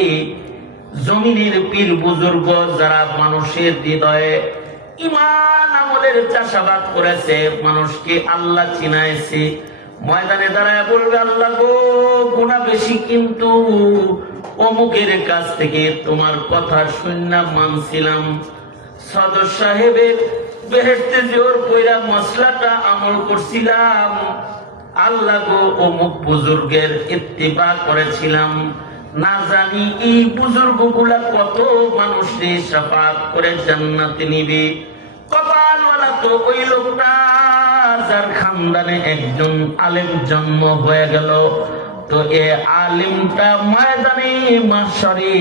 জমিনের পীর বুজুর্গ যারা মানুষের হৃদয়ে ঈমান আমলের চাষাবাদ করেছে, মানুষকে আল্লাহ চিনাইছে, ময়দানে দাঁড়ায় বলবে, আল্লাহ গো, গুনাহ বেশি, কিন্তু অমুকের কাছ থেকে তোমার কথা শুননা মানছিলাম, সদর সাহেবের বেহেশতে জোর কইরা মশলাটা আমল করছিলাম, আল্লাহ গো, অমুক বুজুর্গের ইত্তিবা করেছিলাম, না জানি এই বুজুর্গগুলা কত মানুষের শাফাআত করে জান্নাতে নিবে। কপালওয়ালা তো ওই লোকটা যার খানদানে একজন আলেম জন্ম হয়ে গেল। তো এ আলেমটা ময়দানে মাহশরে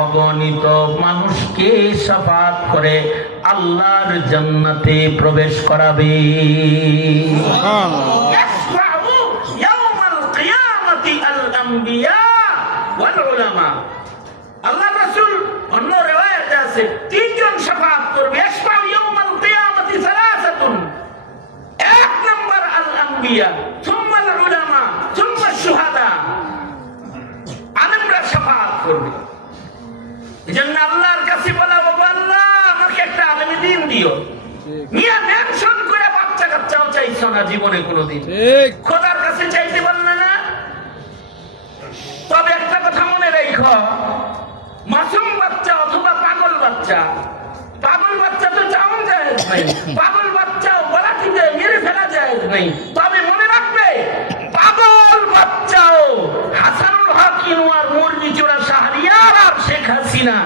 অগণিত মানুষকে শাফাআত করে আল্লাহর জান্নাতে প্রবেশ করাবে। ইয়াশফাউ ইয়াউমাল কিয়ামাতি আল আমবিয়া ওয়াল উলামা। আল্লাহর রাসূল অন্য রিওয়ায়াতে আছে 3 জন শাফাআত করবে। ইয়াশফাউ ইয়াউমাল কিয়ামাতি সালাসাতুন, 1 নাম্বার আল আমবিয়া, সুম্মা আল উলামা, সুম্মা শুহাদা। আলেমরা শাফাআত করবে। এজন্য আল্লাহর কাছে বলা, বাবা আল্লাহ, আমাকে একটা আলেম দিন দিও। মিয়া মেনশন করে বাচ্চা কাচ্চাও চাইছো না জীবনে কোনোদিন, খোদার কাছে চাইতে পারলে না। তবে একটা কথা মনে রেখো, মাসুম বাচ্চা অথবা পাগল বাচ্চা, পাগল বাচ্চা তো চাওয়া যায় নাই, পাগল বাচ্চাও গলা টিপে মেরে ফেলা যায় নাই। তবে মনে রাখবে, পাগল বাচ্চাও হাসানুল হক ইনওয়ার, মুরগি চোরা শাহরিয়ার আর শেখ হাসিনা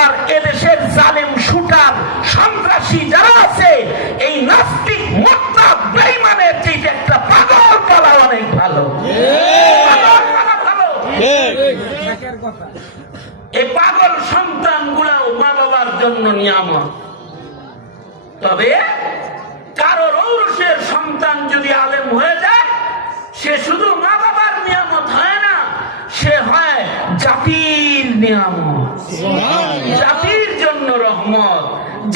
আর এদেশের জালেম শুটার সন্ত্রাসী যারা আছে, এই নাস্তিক মোত্তা বেঈমানের চেয়ে একটা পাগল পালা অনেক ভালো। এই পাগল সন্তান গুলাও মা বাবার জন্য নিয়ামত। তবে কারোর ঔরসের সন্তান যদি আলেম হয়ে যায়, সে শুধু মা বাবার নিয়ামত হয় না, সে হয় জাতির নিয়ামত, জাতির জন্য রহমত,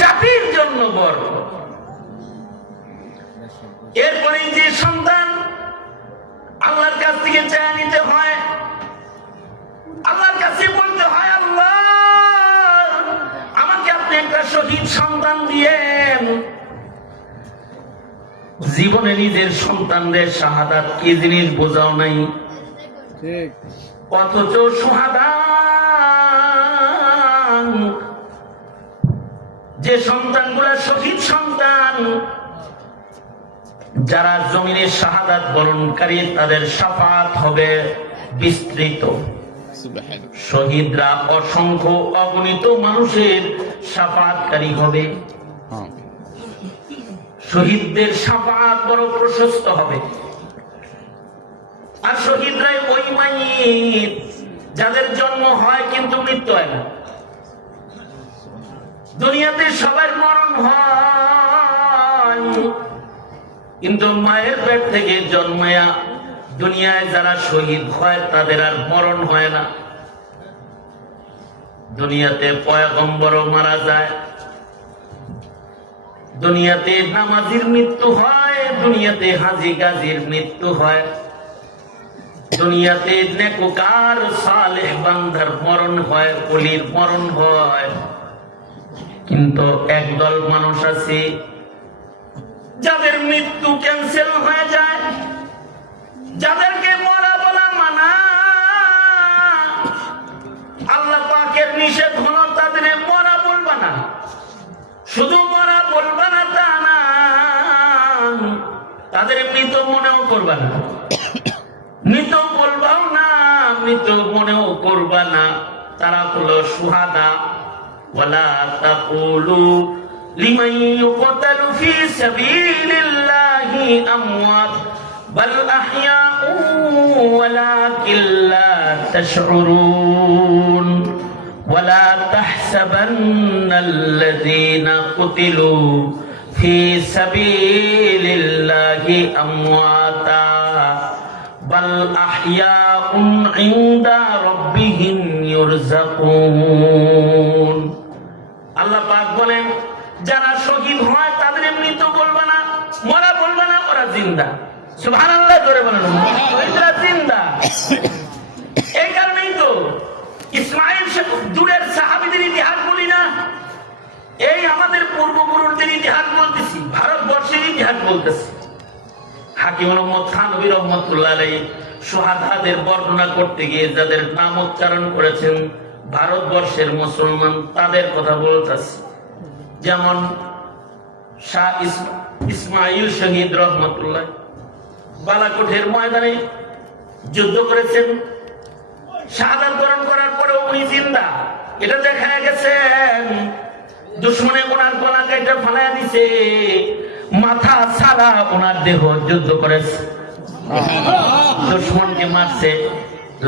জাতির জন্য বরকত। এরপরে যে সন্তান আল্লাহর কাছ থেকে চেয়ে নিতে হয়, আল্লাহর কাছে বলতে হয়, আল্লাহ আমাকে আপনি একটা শহীদ সন্তান দিয়েন। জীবনে নিজের সন্তানদের শাহাদাত কি জিনিস বোঝাও নাই, অথচ শাহাদা যে সন্তানগুলা শহীদ সন্তান, যারা জমিনে শাহাদাত বরণকারী তাদের শাফাত হবে বিস্তৃত। শহীদরা অসংখ্য অগণিত মানুষের শাফাতকারী হবে। শহীদদের শাফাত বড় প্রশস্ত হবে। আর শহীদরাই ওই মাইয়িত যাদের জন্ম হয় কিন্তু মৃত্যু হয় না। দুনিয়াতে সবার মরণ হয়, কিন্তু মায়ের পেট থেকে জন্মায়া দুনিয়ায় যারা শহীদ হয় তাদের আর মরণ হয় না। দুনিয়াতে পয়গম্বরও মারা যায়, দুনিয়াতে নামাজির মৃত্যু হয়, দুনিয়াতে হাজী গাজীর মৃত্যু হয়, দুনিয়াতে নেককার সালেহ বান্দার মরণ হয়, ওলির মরণ হয়। কিন্তু একদল মানুষ আছে যাদের মৃত্যু ক্যান্সেল হয়ে যায়, যাদেরকে মরা বলা মানা। আল্লাহ পাকের নিষেধ হলো তাদের মরা বলবা না। শুধু মরা বলবা না তা না, তাদের মৃত মনেও করবা না। মৃত বলবাও না, মৃত মনেও করবা না। তারা হলো শুহাদা। ওয়ালা তাকুলু লিমান ইউকতালু ফি সাবিলিল্লাহি আমওয়াত বাল আহইয়াউ ওয়ালাকিন লা তাশউরুন ওয়ালা তাহসাবান্নাল্লাযীনা কুতিলু ফি সাবিলিল্লাহি আমওয়াতা বাল আহইয়াউন ইনদা রাব্বিহিম ইউরযাকুন। আল্লাহ পাক বলেন, যারা শহীদ হয় তাদের মৃত বলবা না, মরা বলবা না, ওরা জিন্দা। সুবহানাল্লাহ জোরে বলেন, ওরা জিন্দা। এই কারণেই তো ইসমাঈল দূরের সাহাবীদের ইতিহাস বলি না, এই আমাদের পূর্বপুরুষদের ইতিহাস বলতেছি, ভারতবর্ষের ইতিহাস বলতেছি। হাকিম মোহাম্মদ থানভী রহমাতুল্লাহ আলাইহি শুহাদাদের বর্ণনা করতে গিয়ে যাদের নাম উচ্চারণ করেছেন ভারতবর্ষের মুসলমান, তাদের কথা বলতেছি। যেমন শাহ ইসমাঈল শহীদ রহমাতুল্লাহ বালাকোটের ময়দানে যুদ্ধ করেছেন। শাহাদাত বরণ করার পরে উনি জিন্দা, এটা দেখা গেছেন। দুশমনে ওনার গলা কেটে ফালাইয়া দিছে, মাথা ছাড়া ওনার দেহ যুদ্ধ করেছে, দুশমনকে মারছে।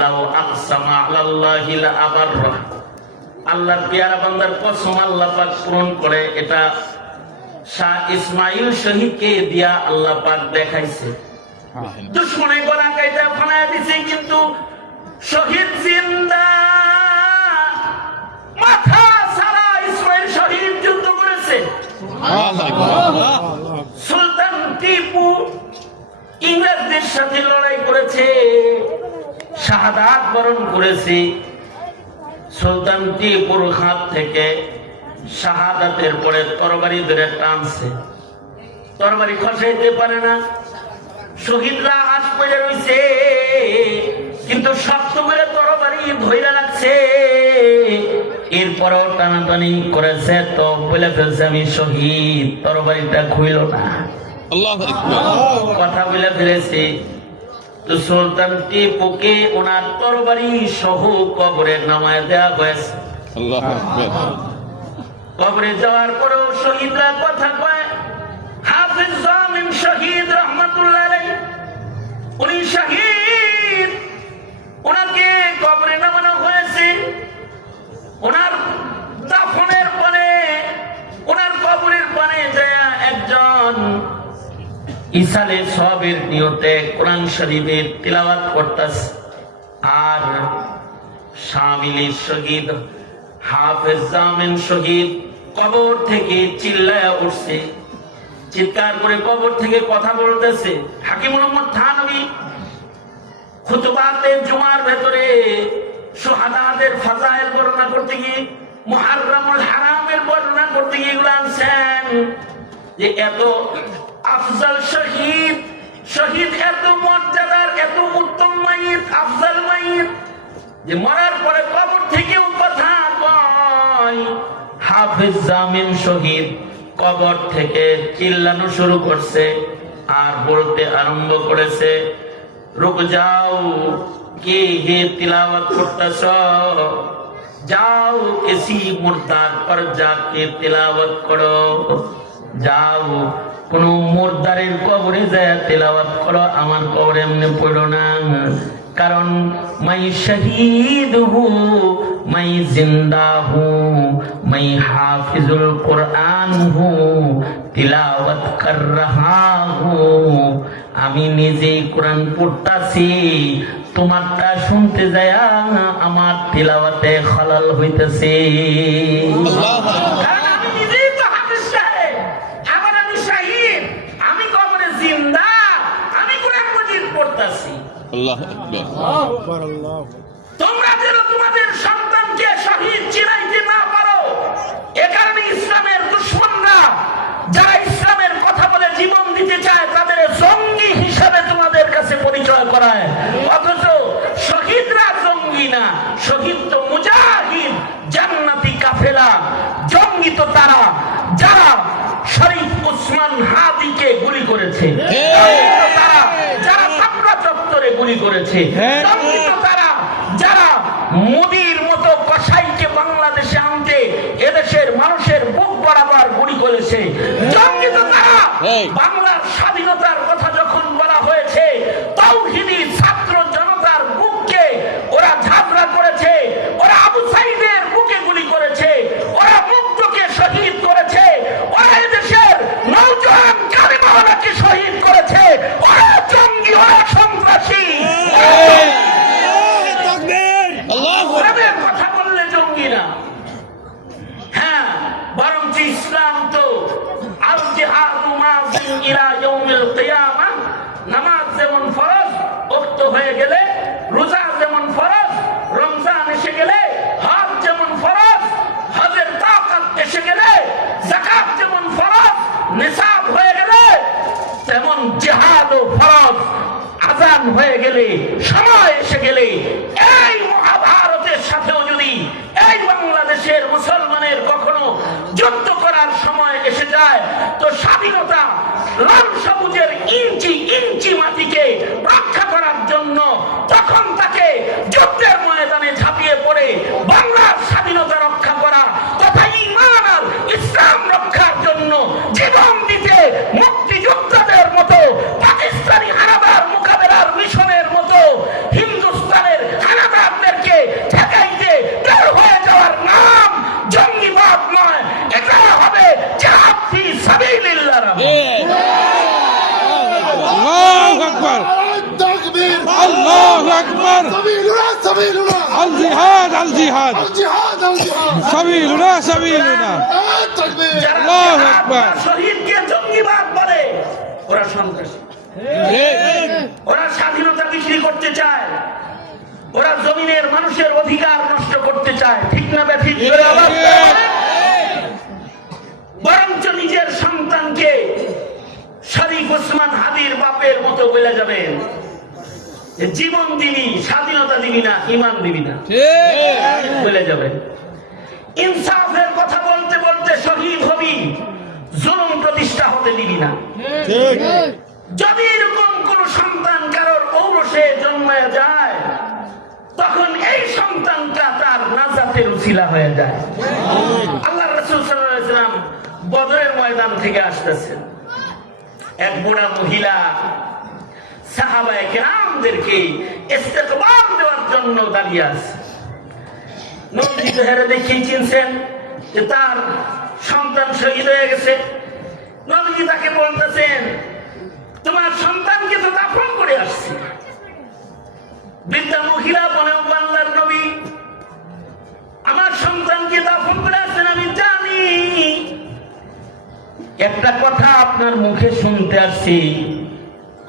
লাউ আকসামা আলাল্লাহি লা আবাররা, আল্লাহর পেয়ারা বান্দার কসম আল্লাহ পাক পূরণ করে। এটা শাহ ইসমাঈল শহীদকে দিয়া আল্লাহ পাক দেখাইছে। দুশমনে গলা কেটে ফালাইয়া দিছে, কিন্তু শহীদ জিন্দা, মাথা ছাড়া ইসমাঈল শহীদ যুদ্ধ করেছে। সুলতান টিপু ইংরেজদের সাথে লড়াই করেছে, শাহাদাত বরণ করেছে। সুলতান টিপুর হাত থেকে শাহাদাতের পরে তরবারি ধরে টানছে, তরবারি খসাইতে পারে না। শহীদরা হাত পড়ে রয়েছে, কিন্তু শক্ত করে তরবারি ধইরা রাখছে। এরপরেও টানাটানি করেছে, তো বলে ফেলছে আমি শহীদ, তরবারিটা খুইল না, কথা বলে ফেলেছে। তো সুলতান টিপুকে ওনার তরবারি সহ কবরে নামায় দেওয়া হয়েছে। কবরে যাওয়ার পরেও শহীদরা কথা কয়। হাফিজ জামিন শহীদ রহমাতুল্লাহ আলাইহি, উনি শহীদ, ওনাকে কবরে নামানো হয়েছে। ওনার দাফনের পরে ওনার কবরের পানে যায় একজন ইসালে সওয়াবের নিয়তে কোরআন শরীফের তিলাওয়াত করতেছে। আর শামিলি শহীদ হাফেজ জামিন শহীদ কবর থেকে চিল্লায়া উঠছে, চিৎকার করে কবর থেকে কথা বলতেছে। হাকিম মোহাম্মদ থানভী খুতবাতে জুমার ভেতরে শুহাদাদের ফাজাইল বর্ণনা করতে গিয়ে, মুহাররমুল হারামের বর্ণনা করতে গিয়ে এগুলো আনছেন যে এত আফজাল শহীদ, শহীদ এত মর্যাদার, এত উত্তম মাইত, আফজাল মাইত যে মরার পরে কবর থেকেও কথা কয়। হাফেজ জামিল শহীদ কবর থেকে চিল্লানো শুরু করছে আর বলতে আরম্ভ করেছে, রুক যাও, কে হে তিলাওয়াত করতেছ, যাও কিসি মুর্দার পর যাকে তিলাওয়াত করো, যাও কোন মুর্দারের কবরে যায় তিলাওয়াত করো, আমার কবরে এমনি পড়ো না। কারণ মাই শহীদ হু, মাই জিন্দা হু, মাই হাফিজুল কুরআন হু, তিলাওয়াত কর রহা হু, আমি নিজেই কোরআন পড়তাছি, তোমারটা শুনতে যায় আমার তিলাওয়াতে খলাল হইতেছে। কারণ আমি নিজেই তো হাফেজ সাহেব, আবার আমি শহীদ, আমি কবরে জিন্দা, আমি কোরআন মাজিদ পড়তাছি। আল্লাহু আকবার। তোমরা যেন তোমাদের সন্তানকে শহীদ চিনাইতে না পারো, এ কারণে ইসলামের দুশমনরা যারা ইসলামের কথা বলে জীবন দিতে চায় তাদের জঙ্গি হিসাবে তোমাদের কাছে পরিচয় করায়। অথচ শহীদরা জঙ্গি না, শহীদ তো মুজাহিদ, জান্নাতি কাফেলা। জঙ্গি তো তারা যারা শরীফ উসমান হাদিকে গুলি করেছে, তারা যারা সামরা চত্বরে গুলি করেছে, জঙ্গি তো তারা যারা মোদির মতো কসাইকে বাংলাদেশে আনতে এদেশের মানুষের বুক বরাবর গুলি করেছে। জঙ্গি তো তারা বাংলার স্বাধীনতার কথা যখন বলা হয়েছে তাওহীদি ছাত্র জনতার বুককে ওরা ঝাঁঝরা করেছে, ওরা আবু সাইদের বুকে গুলি করেছে, ওরা মুগ্ধকে শহীদ করেছে, ওরা এদেশের নওজোয়ান কারিমাওয়ালাকে শহীদ করেছে। ওরা জঙ্গি, ওরা সন্ত্রাসী। কথা বললে জঙ্গি না। হ্যাঁ, বরঞ্চ ইসলাম তো আল জিহাদু মাযিন ইলা ইয়াউমিল কিয়ামাহ, নামাজ যেমন ফরজ, ওয়াক্ত হয়ে গেলে, রোজা যেমন ফরজ, রমজান এসে গেলে, হজ যেমন ফরজ, হজের তাকাত এসে গেলে, যাকাত যেমন ফরজ, নিসাব হয়ে গেলে, তেমন জিহাদও ফরজ। আযান হয়ে গেলে, সময় এসে গেলে, এই মহাভারতের সাথেও যদি এই বাংলাদেশের মুসলমানের কখনো যুদ্ধ করার সময় এসে যায়, তো স্বাধীনতা লাল সবুজের ইঞ্চি ইঞ্চি মাটিকে রক্ষা করার জন্য তখন তাকে যুদ্ধের ময়দানে ঝাঁপিয়ে পড়ে বাংলার স্বাধীনতা রক্ষা করা তথা ঈমান আর ইসলাম রক্ষার জন্য জীবন দিতে মুক্তিযোদ্ধাদের মতো, পাকিস্তানি হানাদার মোকাবেলার মিশনের মতো হিন্দুস্তানের হানাদারদেরকে ঠেকাইতে বের হয়ে যাওয়ার নাম জঙ্গিবাদ নয়, এটা হবে জিহাদ ফি সাবিলিল্লাহ। আল্লাহু আকবার, তাকবীর, আল্লাহু আকবার, সাবিলুনা সাবিলুনা, আল জিহাদ, আল জিহাদ, আল জিহাদ, আল জিহাদ, সাবিলুনা, সাবিলুনা। তাকবীর। যারা আল্লাহু জিহাদ আকবার। বা শহীদকে জঙ্গিবাদ বলে, ওরা সন্ত্রাসী, ওরা স্বাধীনতা বিক্রি করতে চায়, ওরা জমিনের মানুষের অধিকার নষ্ট করতে চায়। ঠিক না বেঠিক? বরঞ্চ নিজের সন্তানকে শরীফ উসমান হাদির বাপের মতো বলে যাবেন, জীবন দিবি, স্বাধীনতা দিবি না, ঈমান দিবি না বলে যাবেন। ইনসাফের কথা বলতে বলতে শহীদ হবি, জুলুম প্রতিষ্ঠা হতে দিবি না। যদি এরকম কোন সন্তান কারোর ঔরসে জন্মায় যায়, তখন এই সন্তানটা তার নাজাতের উসিলা হয়ে যায়। আল্লাহ রাসূল সাল্লাল্লাহু আলাইহি ওয়াসাল্লাম বদরের ময়দান থেকে আসতেছেন, এক বুড়া মহিলা সাহাবায়ে কেরামদেরকে ইস্তেকবাল দেওয়ার জন্য দাঁড়িয়ে আছে। নবী চেহারা দেখে চিনছেন যে তার সন্তান শহীদ হয়ে গেছে। নবীজি তাকে বলতেছেন, তোমার সন্তানকে তো দাফন করে আসছি। বৃদ্ধা মহিলা বলে, আল্লাহর নবী, আমার সন্তানকে দাফন করে আসছেন আমি জানি, একটা কথা আপনার মুখে শুনতে আসছি,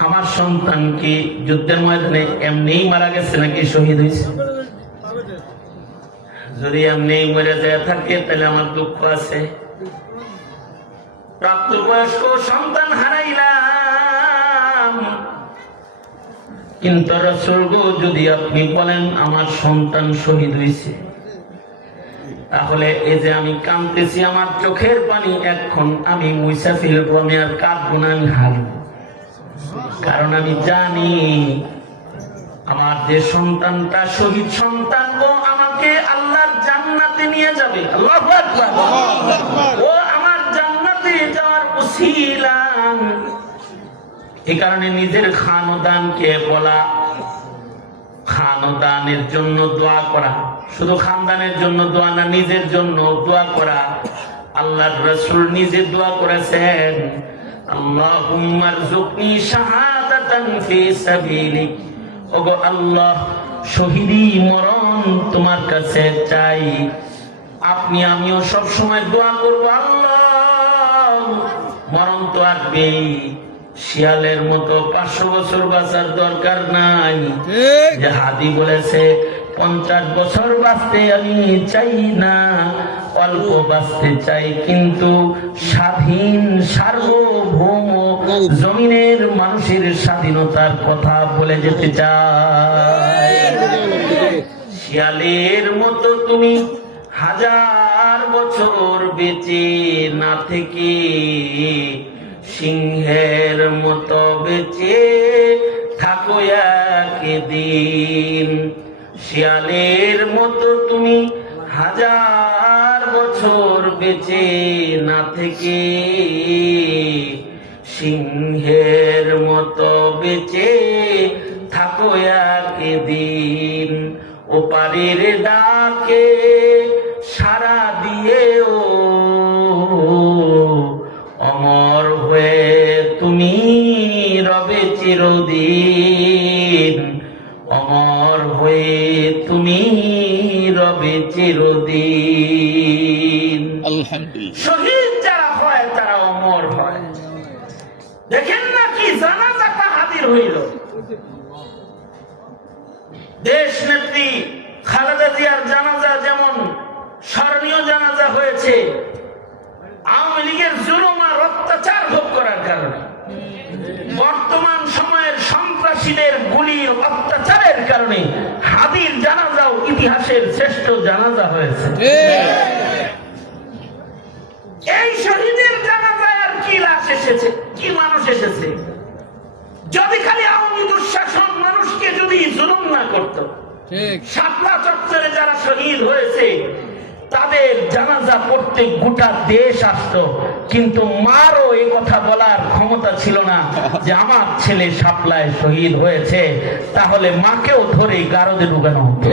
আমার সন্তানকে যুদ্ধের ময়দানে এমনিই মারা গেছে নাকি শহীদ হয়েছে? যদি এমনি মরে যায় থাকে তাহলে আমার দুঃখ আছে, প্রাপ্তবয়স্ক সন্তান হারাইলাম, কিন্তু রাসূল গো যদি আপনি বলেন আমার সন্তান শহীদ হয়েছে, তাহলে এই যে আমি কাঁদতেছি, আমার চোখের পানি এখন আমি মুইসা ফেলবো, আমি আর কাঁদবো না, আমি হারবো। কারণ আমি জানি আমার যে সন্তানটা শহীদ সন্তান, ও আমাকে আল্লাহর জান্নাতে নিয়ে যাবে। আল্লাহু আকবার। ও আমার জান্নাতে যাওয়ার উসিলা। এই কারণে নিজের খানদানকে বলা, খানদানের জন্য দোয়া করা, শুধু খানদানের জন্য দোয়া না, নিজের জন্য দোয়া করা। আল্লাহর রাসূল নিজে দোয়া করেছেন, আল্লাহুম্মা রযুকনি শাহাদাতান ফি সাবিলিক। ওগো আল্লাহ, শহীদি মরণ তোমার কাছে চাই। আপনি আমিও সব সময় দোয়া করব, আল্লাহ মরণ তো আসবেই, শিয়ালের মতো 500 বছর বাঁচার দরকার নাই। যে হাদি বলেছে 50 বছর বাঁচতে আমি চাই না, অল্প বাঁচতে চাই, কিন্তু স্বাধীন সার্বভৌম জমিনের মানুষের স্বাধীনতার কথা বলে যেতে চাই। শিয়ালের মতো তুমি 1000 বছর বেঁচে না থেকে সিংহের মতো বেঁচে থাকো একদিন। শিয়ালের মতো তুমি 1000 বছর বেঁচে না থেকে সিংহের মতো বেঁচে থাকো একদিন। ওপারের ডাকে সাড়া দিয়েও অমর হয়ে তুমি রবে চিরদিন, অমর হয়ে তুমি রবে চিরদিন। আলহামদুলিল্লাহ। শহীদ যারা হয় তারা অমর হয়। দেখেন না কি জানাজাটা হাজির হইল। দেশ নেত্রী খালেদা জিয়ার জানাজা যেমন স্মরণীয় জানাজা হয়েছে, আওয়ামী লীগের জুলুম আর অত্যাচার ভোগ করার কারণে, বর্তমান সময়ের সন্ত্রাসীদের গুলির অত্যাচারের কারণে হাদির জানাজাও ইতিহাসের শ্রেষ্ঠ জানাজা হয়েছে। এই শহীদের জানাজায় আর কি লাশ এসেছে, কি মানুষ এসেছে? যদি খালি আওয়ামী দুঃশাসন মানুষকে যদি জুলুম না করত, শাপলা চত্বরে যারা শহীদ হয়েছে তাদের জানাজা পড়তে গোটা দেশ আসতো, কিন্তু মারও এই কথা বলার ক্ষমতা ছিল না যে আমার ছেলে শাপলায় শহীদ হয়েছে, তাহলে মাকেও ধরে গারদে ঢুকানো হতো।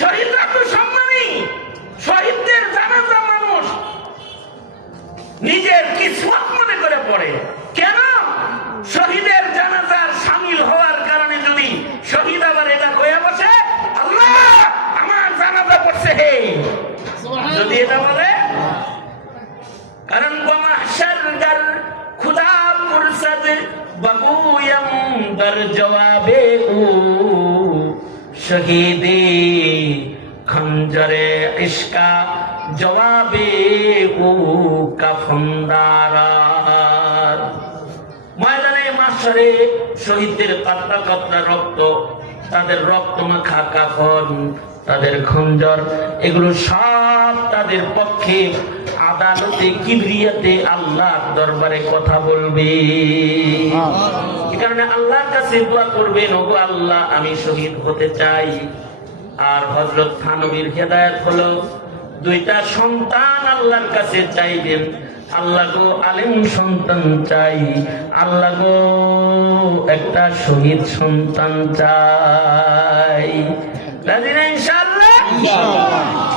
শহীদরা তো সম্মানী, শহীদদের জানাজা মানুষ নিজের কিসমত মনে করে পড়ে। কেন? শহীদের জানাজার শামিল হওয়ার কারণে যদি শহীদ আবার এটা হয়ে বসে, আল্লাহ আমার জানাজা পড়ছে হে, যদি এটা বলে, কারণ মাহশার গার খুদা পুরসদ বগুয়ম দর জওয়াবে ও শহীদে খঞ্জরে ইশকা জওয়াবে ও কাফনদারার। ময়দানে মাশরে শহীদদের কাতরা কাতরা রক্ত, তাদের রক্ত মাখা কাফন, তাদের খঞ্জর, এগুলো সব তাদের পক্ষে আদালতে কিবরিয়াতে আল্লাহর দরবারে কথা বলবে। এই কারণে আল্লাহর কাছে দোয়া করবেন, ওগো আল্লাহ আমি শহীদ হতে চাই। আর হযরত থানবীর হেদায়েত হলো 2টা সন্তান আল্লাহর কাছে চাইবেন, আল্লাহ গো আলেম সন্তান চাই, আল্লাহ গো একটা শহীদ সন্তান চাই। রাজিনা ইনশাআল্লাহ?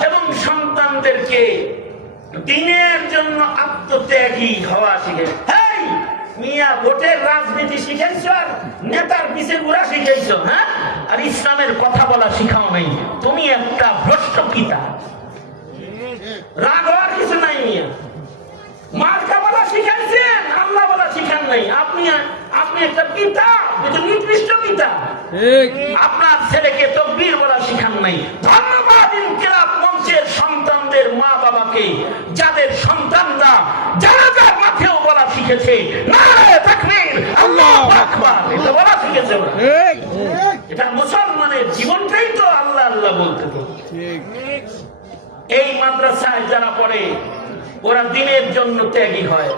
এবং সন্তানদেরকে দিনের জন্য আত্মত্যাগী হওয়া শিখে। হেই মিয়া, ভোটের রাজনীতি শিখাইছো আর নেতার পিছে ঘোরা শিখাইছো, হ্যাঁ? আর ইসলামের কথা বলা শিখাও নাই। তুমি একটা ভ্রষ্ট পিতা। রাগ হওয়ার কিছু নাই মিয়া। মার্কা বলা শিখাইছেন, আল্লাহ বলা শিখান নাই। আপনি একটা পিতা, নিকৃষ্ট পিতা। আপনার ছেলেকে তাকবীর বলা শিখান নাই। ধন্যবাদ ইনকিলাব মঞ্চের সন্তানদের মা বাবা হকে যাদের সন্তানরা জানাজার মাঠেও বলা শিখেছে নারে তাকবীর আল্লাহু আকবার, এটা বলা শিখেছে ওরা। এটা মুসলমানের জীবনটাই তো আল্লাহ আল্লাহ বলতে তো। এই মাদ্রাসায় যারা পড়ে ওরা দিনের জন্য ত্যাগী হয়।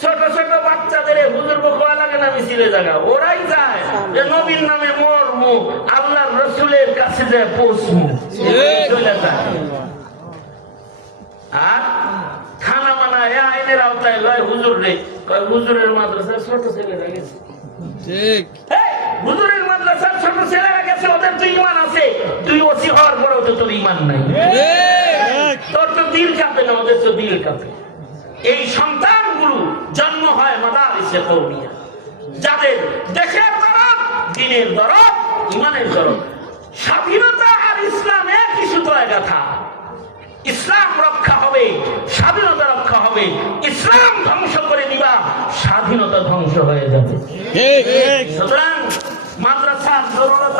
ছোট ছোট বাচ্চাদের হুজুর বকওয়া লাগে না মিছিলে জায়গা, ওরাই যায় যে নবীর নামে মরমু, আল্লাহর রসুলের কাছে যে পৌঁছমু, চলে যায়। আর খানা মানা এ আইনের আওতায় লয় হুজুর রে, হুজুরের মাদ্রাসায় ছোট ছেলেরা গেছে, হুজুরের মাদ্রাসার ছোট ছেলেরা গেছে, ওদের তো ইমান আছে, তুই ওসি হওয়ার পরেও তো তোর ইমান নাই, তোর তো দিল কাঁপে না, ওদের তো দিল কাঁপে। এই সন্তানগুলো জন্ম হয় মাদারিসে কওমিয়া, যাদের দেশের দরদ, দিনের দরদ, ইমানের দরদ। স্বাধীনতা আর ইসলাম একই সুতোয় গাঁথা। ইসলাম রক্ষা হবে, স্বাধীনতা রক্ষা হবে। ইসলাম ধ্বংস করে দিবা, স্বাধীনতা ধ্বংস হয়ে যাবে। সুতরাং মাদ্রাসার জরুরত